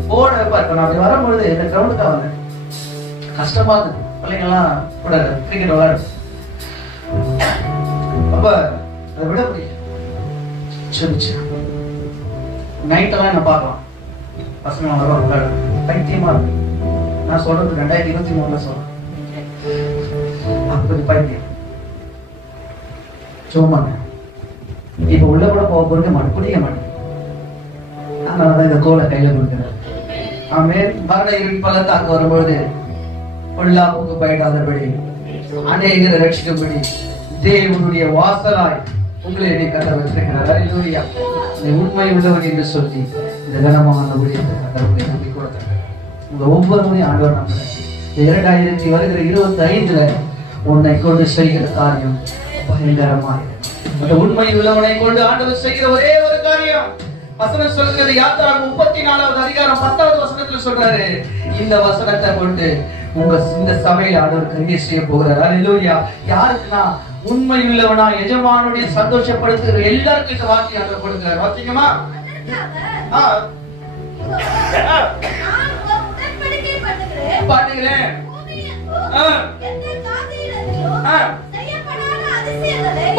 போட வைப்பார். நான் அப்படி வரும்பொழுது இந்த கிரவுண்டுக்கு வந்தேன். கஷ்டமா இருக்கு. பிள்ளைங்கெல்லாம் கூட கிரிக்கெட் விளையாடு. அப்ப அதை விட முடியும். சொல்லிச்சு நைட்டெல்லாம் என்ன பார்க்கலாம். பசங்க வருவாங்க பைத்தியமா இருக்கு. நான் சொல்றது 2023 சொல்றேன். அப்படி பைத்தியம் சும்மா இப்ப உள்ள கூட போக பொறுக்க மாட்டேன், குடிக்க மாட்டேன். அதனாலதான் இந்த கோலை கையில கொடுக்கிறேன். ஆமே. மரண இருள் பள்ளத்தாக்கு வரும்பொழுது பொல்லாப்புக்கு பயப்படாதபடி அநேகரை ரட்சிக்கும்படி தேவனுடைய வாசலாய் உங்களை கட்ட வச்சிருக்கிறார். அல்லேலூயா. உண்மை உள்ளவன் என்று சொல்லி இந்த கனமான ஊழியத்தை கட்டளை நம்பி கொடுத்தாங்க. உங்க ஒவ்வொருவரையும் ஆண்டவர் நம்புறேன். 2025 உன்னை கொண்டு செய்கிற காரியம் பயங்கரமாக அந்த உண்மை உள்ளவனை கொண்டு ஆண்டவர் செய்கிற ஒரே ஒரு காரியம் வசனம் சொல்கிறது. யாத்திரா 34வது அதிகாரம் 10வது வசனத்துல சொல்றாரு, இந்த வசனத்தை கொண்டு உங்க இந்த சபையில ஆண்டவர் கிரியை செய்ய போகிறார். அல்லேலூயா. யாருக்குன்னா உண்மை உள்ளவனா எஜமானுடைய சந்தோஷப்படுத்துகிற எல்லாருக்கும் இந்த வார்த்தை ஆண்டவர் கொடுக்கிறார். வாசிக்கமா? பாட்டுகிறேன்.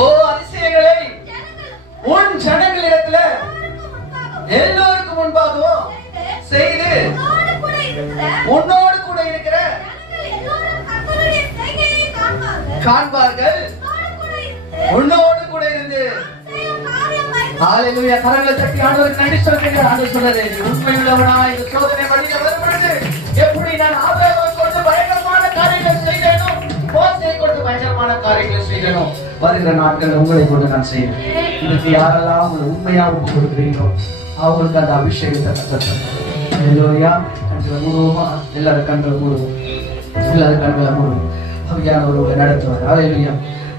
ஓ அதிசயங்களை உன் ஜனங்களிடத்துல எல்லோருக்கும் முன்பாகவும் செய்து உன்னோடு கூட இருக்கிற காண்பார்கள். உன்னோடு கூட இருந்து ஹalleluya. கரங்களை தட்டி ஆண்டவருக்கு நன்றி சொல்லுங்க. ஆண்டவர் சொல்றாரு, உண்மை உள்ளவனா இந்த சோதனை வழியில வரும்பொழுது எப்படி நான் ஆபிரகாமை கொண்டு பயங்கரமான காரியங்களை செய்தேனோ, மோசேயை கொண்டு பயங்கரமான காரியங்களை செய்தேனோ, வருகிற நாட்கள் உங்களை கொண்டு நான் செய்வேன். இதுக்கு யாரெல்லாம் ஒரு உண்மையா ஒப்பு கொடுக்குறீங்களோ அவங்களுக்கு அந்த அபிஷேகத்தை கற்றுத்தரேன். ஹalleluya. கண்களை மூடுவோமா? எல்லாரும் கண்களை மூடுவோம். எல்லாரும் கண்களை மூடுவோம். ஆவியானவர் உங்களை நடத்துவார். ஹalleluya.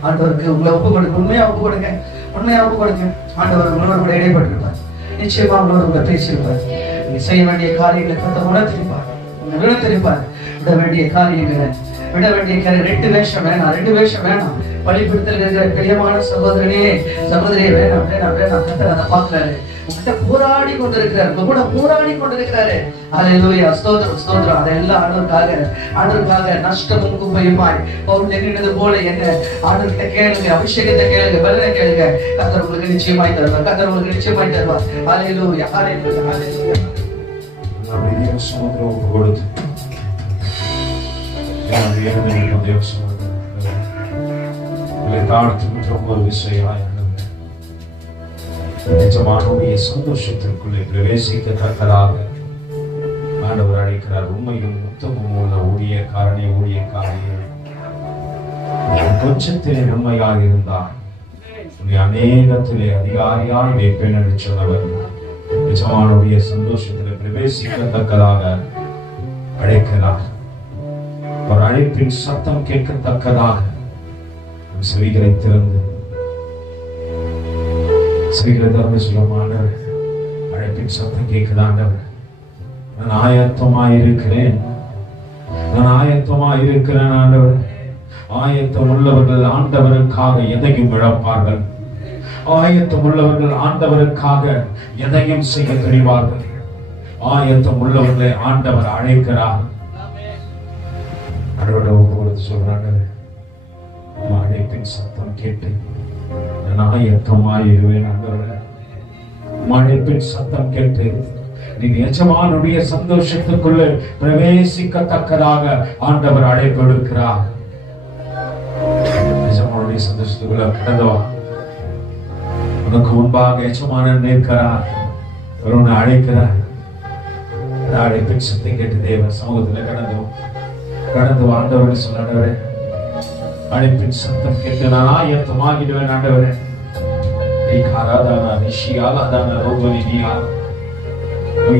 ஆண்டவருக்கு உங்களை ஒப்பு கொடுங்க. உண்மையா ஒப்பு கொடுங்க. உண்மையா ஒப்பு கொடுங்க. ஆண்டவர் உங்களோட கூட இடைப்பட்டிருப்பார். நிச்சயமா உங்களோட கூட பேசியிருப்பார். நீங்க செய்ய வேண்டிய காரியங்களை கத்த உணர்த்திருப்பார். உங்களை விழுத்திருப்பார். விட வேண்டிய காரியங்களை விட வேண்டிய காரியம் 2 வேஷம் வேணாம். 2 வேஷம் வேணாம். பழிபிடித்தல் இருக்கிற பிரியமான சகோதரனே சகோதரியே வேணாம் வேணாம் வேணாம். கத்தர் அதை பார்க்கிறாரு. உங்ககிட்ட போராடி கொண்டிருக்கிறாரு. உங்க கூட போராடி கொண்டிருக்கிறாரு. அல்லேலூயா. ஸ்தோத்திரம் ஸ்தோத்திரம். அதெல்லாம் ஆண்டவருக்காக நஷ்டமும் குப்பையுமாய் பவுல் எண்ணினது போல என்ன ஆண்டவர்கிட்ட கேளுங்க. அபிஷேகத்தை கேளுங்க. பலனை கேளுங்க. கத்தர் உங்களுக்கு நிச்சயமாய் தருவார். கத்தர் உங்களுக்கு நிச்சயமாய் தருவார். அல்லேலூயா. அல்லேலூயா. அல்லேலூயா. நம்முடைய சமுத்திரம் கொடுத்து ஒரு விஷயம் எஜமானுடைய சந்தோஷத்திற்குள்ளே பிரவேசிக்கத்தக்கதாக ஆண்டவர் அழைக்கிறார். உண்மையும் உத்தமும் உள்ள ஊழியக்காரனே கொஞ்சத்திலே உண்மையாக இருந்தார் அநேகத்திலே அதிகாரியாய் வைப்பேன் என்று சொன்னவர் எஜமானுடைய சந்தோஷத்திலே பிரவேசிக்கத்தக்கதாக அழைக்கிறார். ஒரு அழைப்பின் சத்தம் கேட்கத்தக்கதாக செவிகளை திறந்து சொல்லுமாண்டவர் அழைப்பின் சத்தம் கேட்குதாண்டவர். நான் ஆயத்தமாயிருக்கிறேன் ஆண்டவர். ஆயத்தம் உள்ளவர்கள் ஆண்டவருக்காக எதையும் இழப்பார்கள். ஆயத்தம் உள்ளவர்கள் ஆண்டவருக்காக எதையும் செய்ய தெரிவார்கள். ஆயத்தம் உள்ளவர்களை ஆண்டவர் அழைக்கிறார். ஆண்டவரை ஒப்பு கொடுத்து சொல்றாங்க, அழைப்பின் சத்தம் கேட்டு நான் ஆயத்தமாயிருவேன். ஆண்டவரே அழைப்பின் சத்தம் கேட்டு நீங்க எஜமானுடைய சந்தோஷத்துக்குள்ளே பிரவேசிக்கத்தக்கதாக ஆண்டவர் அழைப்பு எடுக்கிறார். எஜமானுடைய சந்தோஷத்துக்குள்ள கடந்தவா, உனக்கு முன்பாக எஜமானன் நிற்கிறார், உன்னை அழைக்கிறார். அழைப்பின் சத்தம் கேட்டு தேவ சமூகத்துல கடந்து ஆண்டவரை சொன்னவரே, அழைப்பின் சத்தம் கேட்டு நான் ஆயத்தமாகிடுவேன். ஆண்டவரே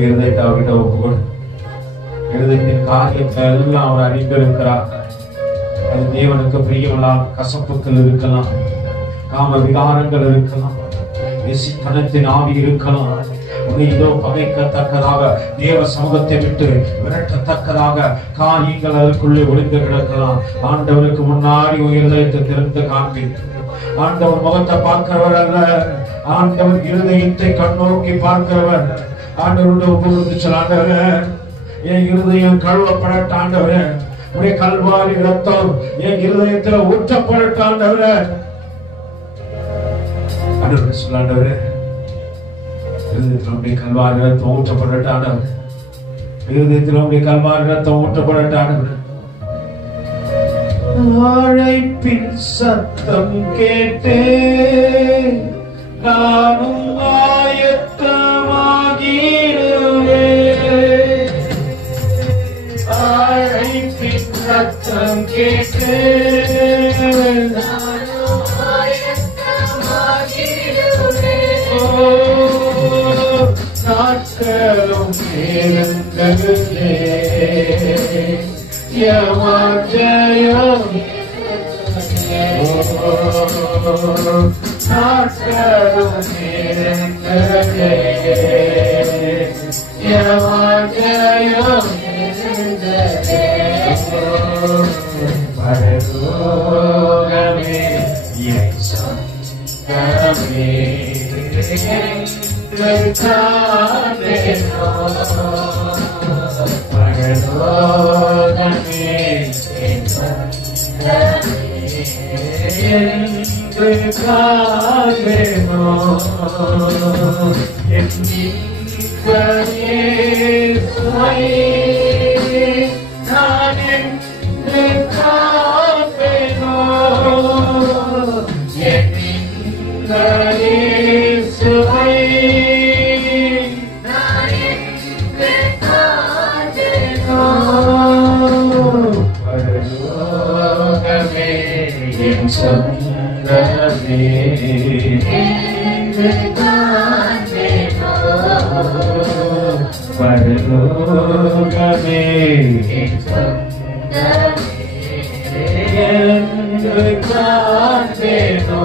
இருதயத்தை அவர்கிட்ட ஒப்புக்கொடு. இருதயத்தின் காரியத்தை எல்லாம் அவர் அறிந்திருக்கிறார். அது தேவனுக்கு பிரியமில்லாத கசப்புக்கள் இருக்கலாம், காம விகாரங்கள் இருக்கலாம், தனத்தின் ஆவி இருக்கலாம். இதோ பகைக்கத்தக்கதாக தேவ சமூகத்தை விட்டு விரட்டத்தக்கதாக காரியங்கள் அதற்குள்ளே ஒளிந்து கிடக்கலாம். ஆண்டவருக்கு முன்னாடி இருதயத்தை திறந்து காண்பி. ஆண்டவர் முகத்தை பார்க்கிறவர் அல்ல, ஆண்டவர் இருதயத்தை கண்ணோக்கி பார்க்கிறவர். ஆண்டவருடைய ஒப்புக்கொடுத்து சொல்ல, ஆண்டவரே என் இருதயம் கழுவப்படட்ட, ஆண்டவரே உடைய கல்வாரி ரத்தம் என் இருதயத்துல ஊற்றப்படட்ட, ஆண்டவரே. ஆண்டவர் சொல்ல, ஆண்டவரே இருதயத்தில் கல்வாரி ரத்தம் ஊற்றப்படட்ட, ஆண்டவர் இருதயத்தில் கல்வாரி ரத்தம் ஊற்றப்படட்ட, ஆண்டவர். அழைப்பின் சத்தம் கேட்டே நானும் ஆயத்தமாகிறேன். அழைப்பின் சத்தம் கேட்டு நாட்களும் நேரங்களே யமஜயம் நாட்களும் நேரங்களே யமஜயம் பரலோகமே என் சொந்தமே பரலோகமே என் சொந்தமே என்று காணேனோ என் நான் என்று காப்பேனோ என் சுவை நான் என்று காப்பேனோ பரலோகமே என் சொந்தமே என்று காப்பேனோ பரலோகமே என் சொந்தமே என்று காப்பேனோ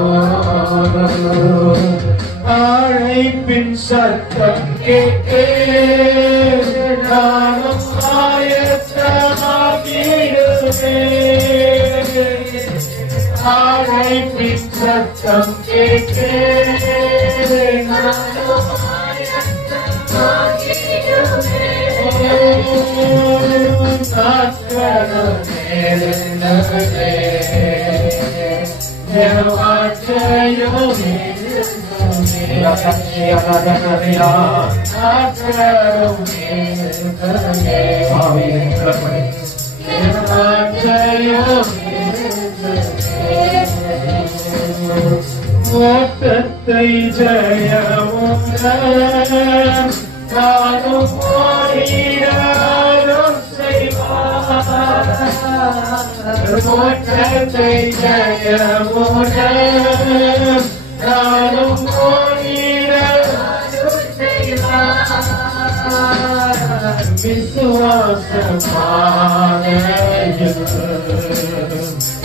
அழைப்பின் சத்தம் கேட்டே நானும் ஆயத்தமாகிடுவேன் அழைப்பின் சத்தம் கேட்டே நானும் ஆயத்தமாகிடுவேன் நாட்களும் நேரங்களே யமஜயம் ஓட்டத்தை ஜெயமுடன் நானும் ஓடிடாலும் செய்வார் ஓட்டத்தை ஜெயமுடன் நானும் ஓடிடாலும் செய்வார் விசுவாசமானையில்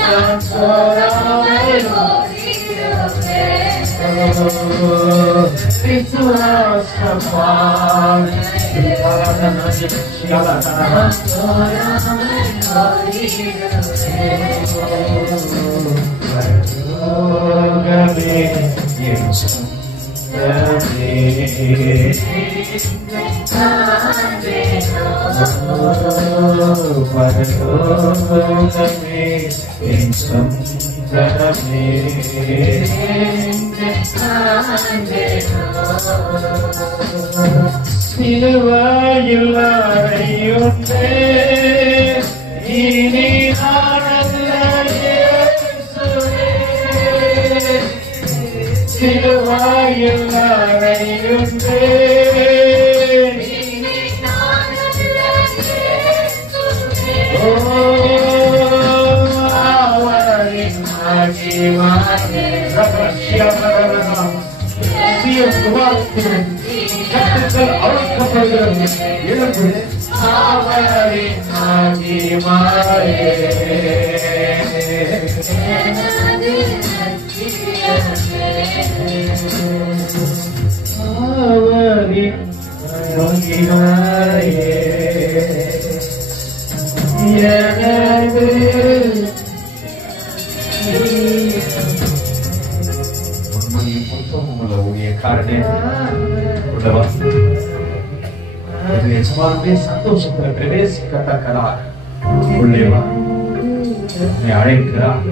நான் சோராமல் சிலுவையில் அறையுண்டே இனி நானல்ல இயேசுவே சிலுவையில் அறையுண்டே இனி நானல்ல இயேசுவே அவரின் மகிமையே ரகசியமான கட்டுக்கள் அழைக்கப்படுகிறது எழுந்து அவரின் மகிமையே அவரின் மகிமையே எனது ஊழியக்காரனே உள்ளவா எஜமானுடைய சந்தோஷத்துல பிரவேசிக்கத்தக்கதாக உள்ளேவா உன்னை அழைக்கிறார்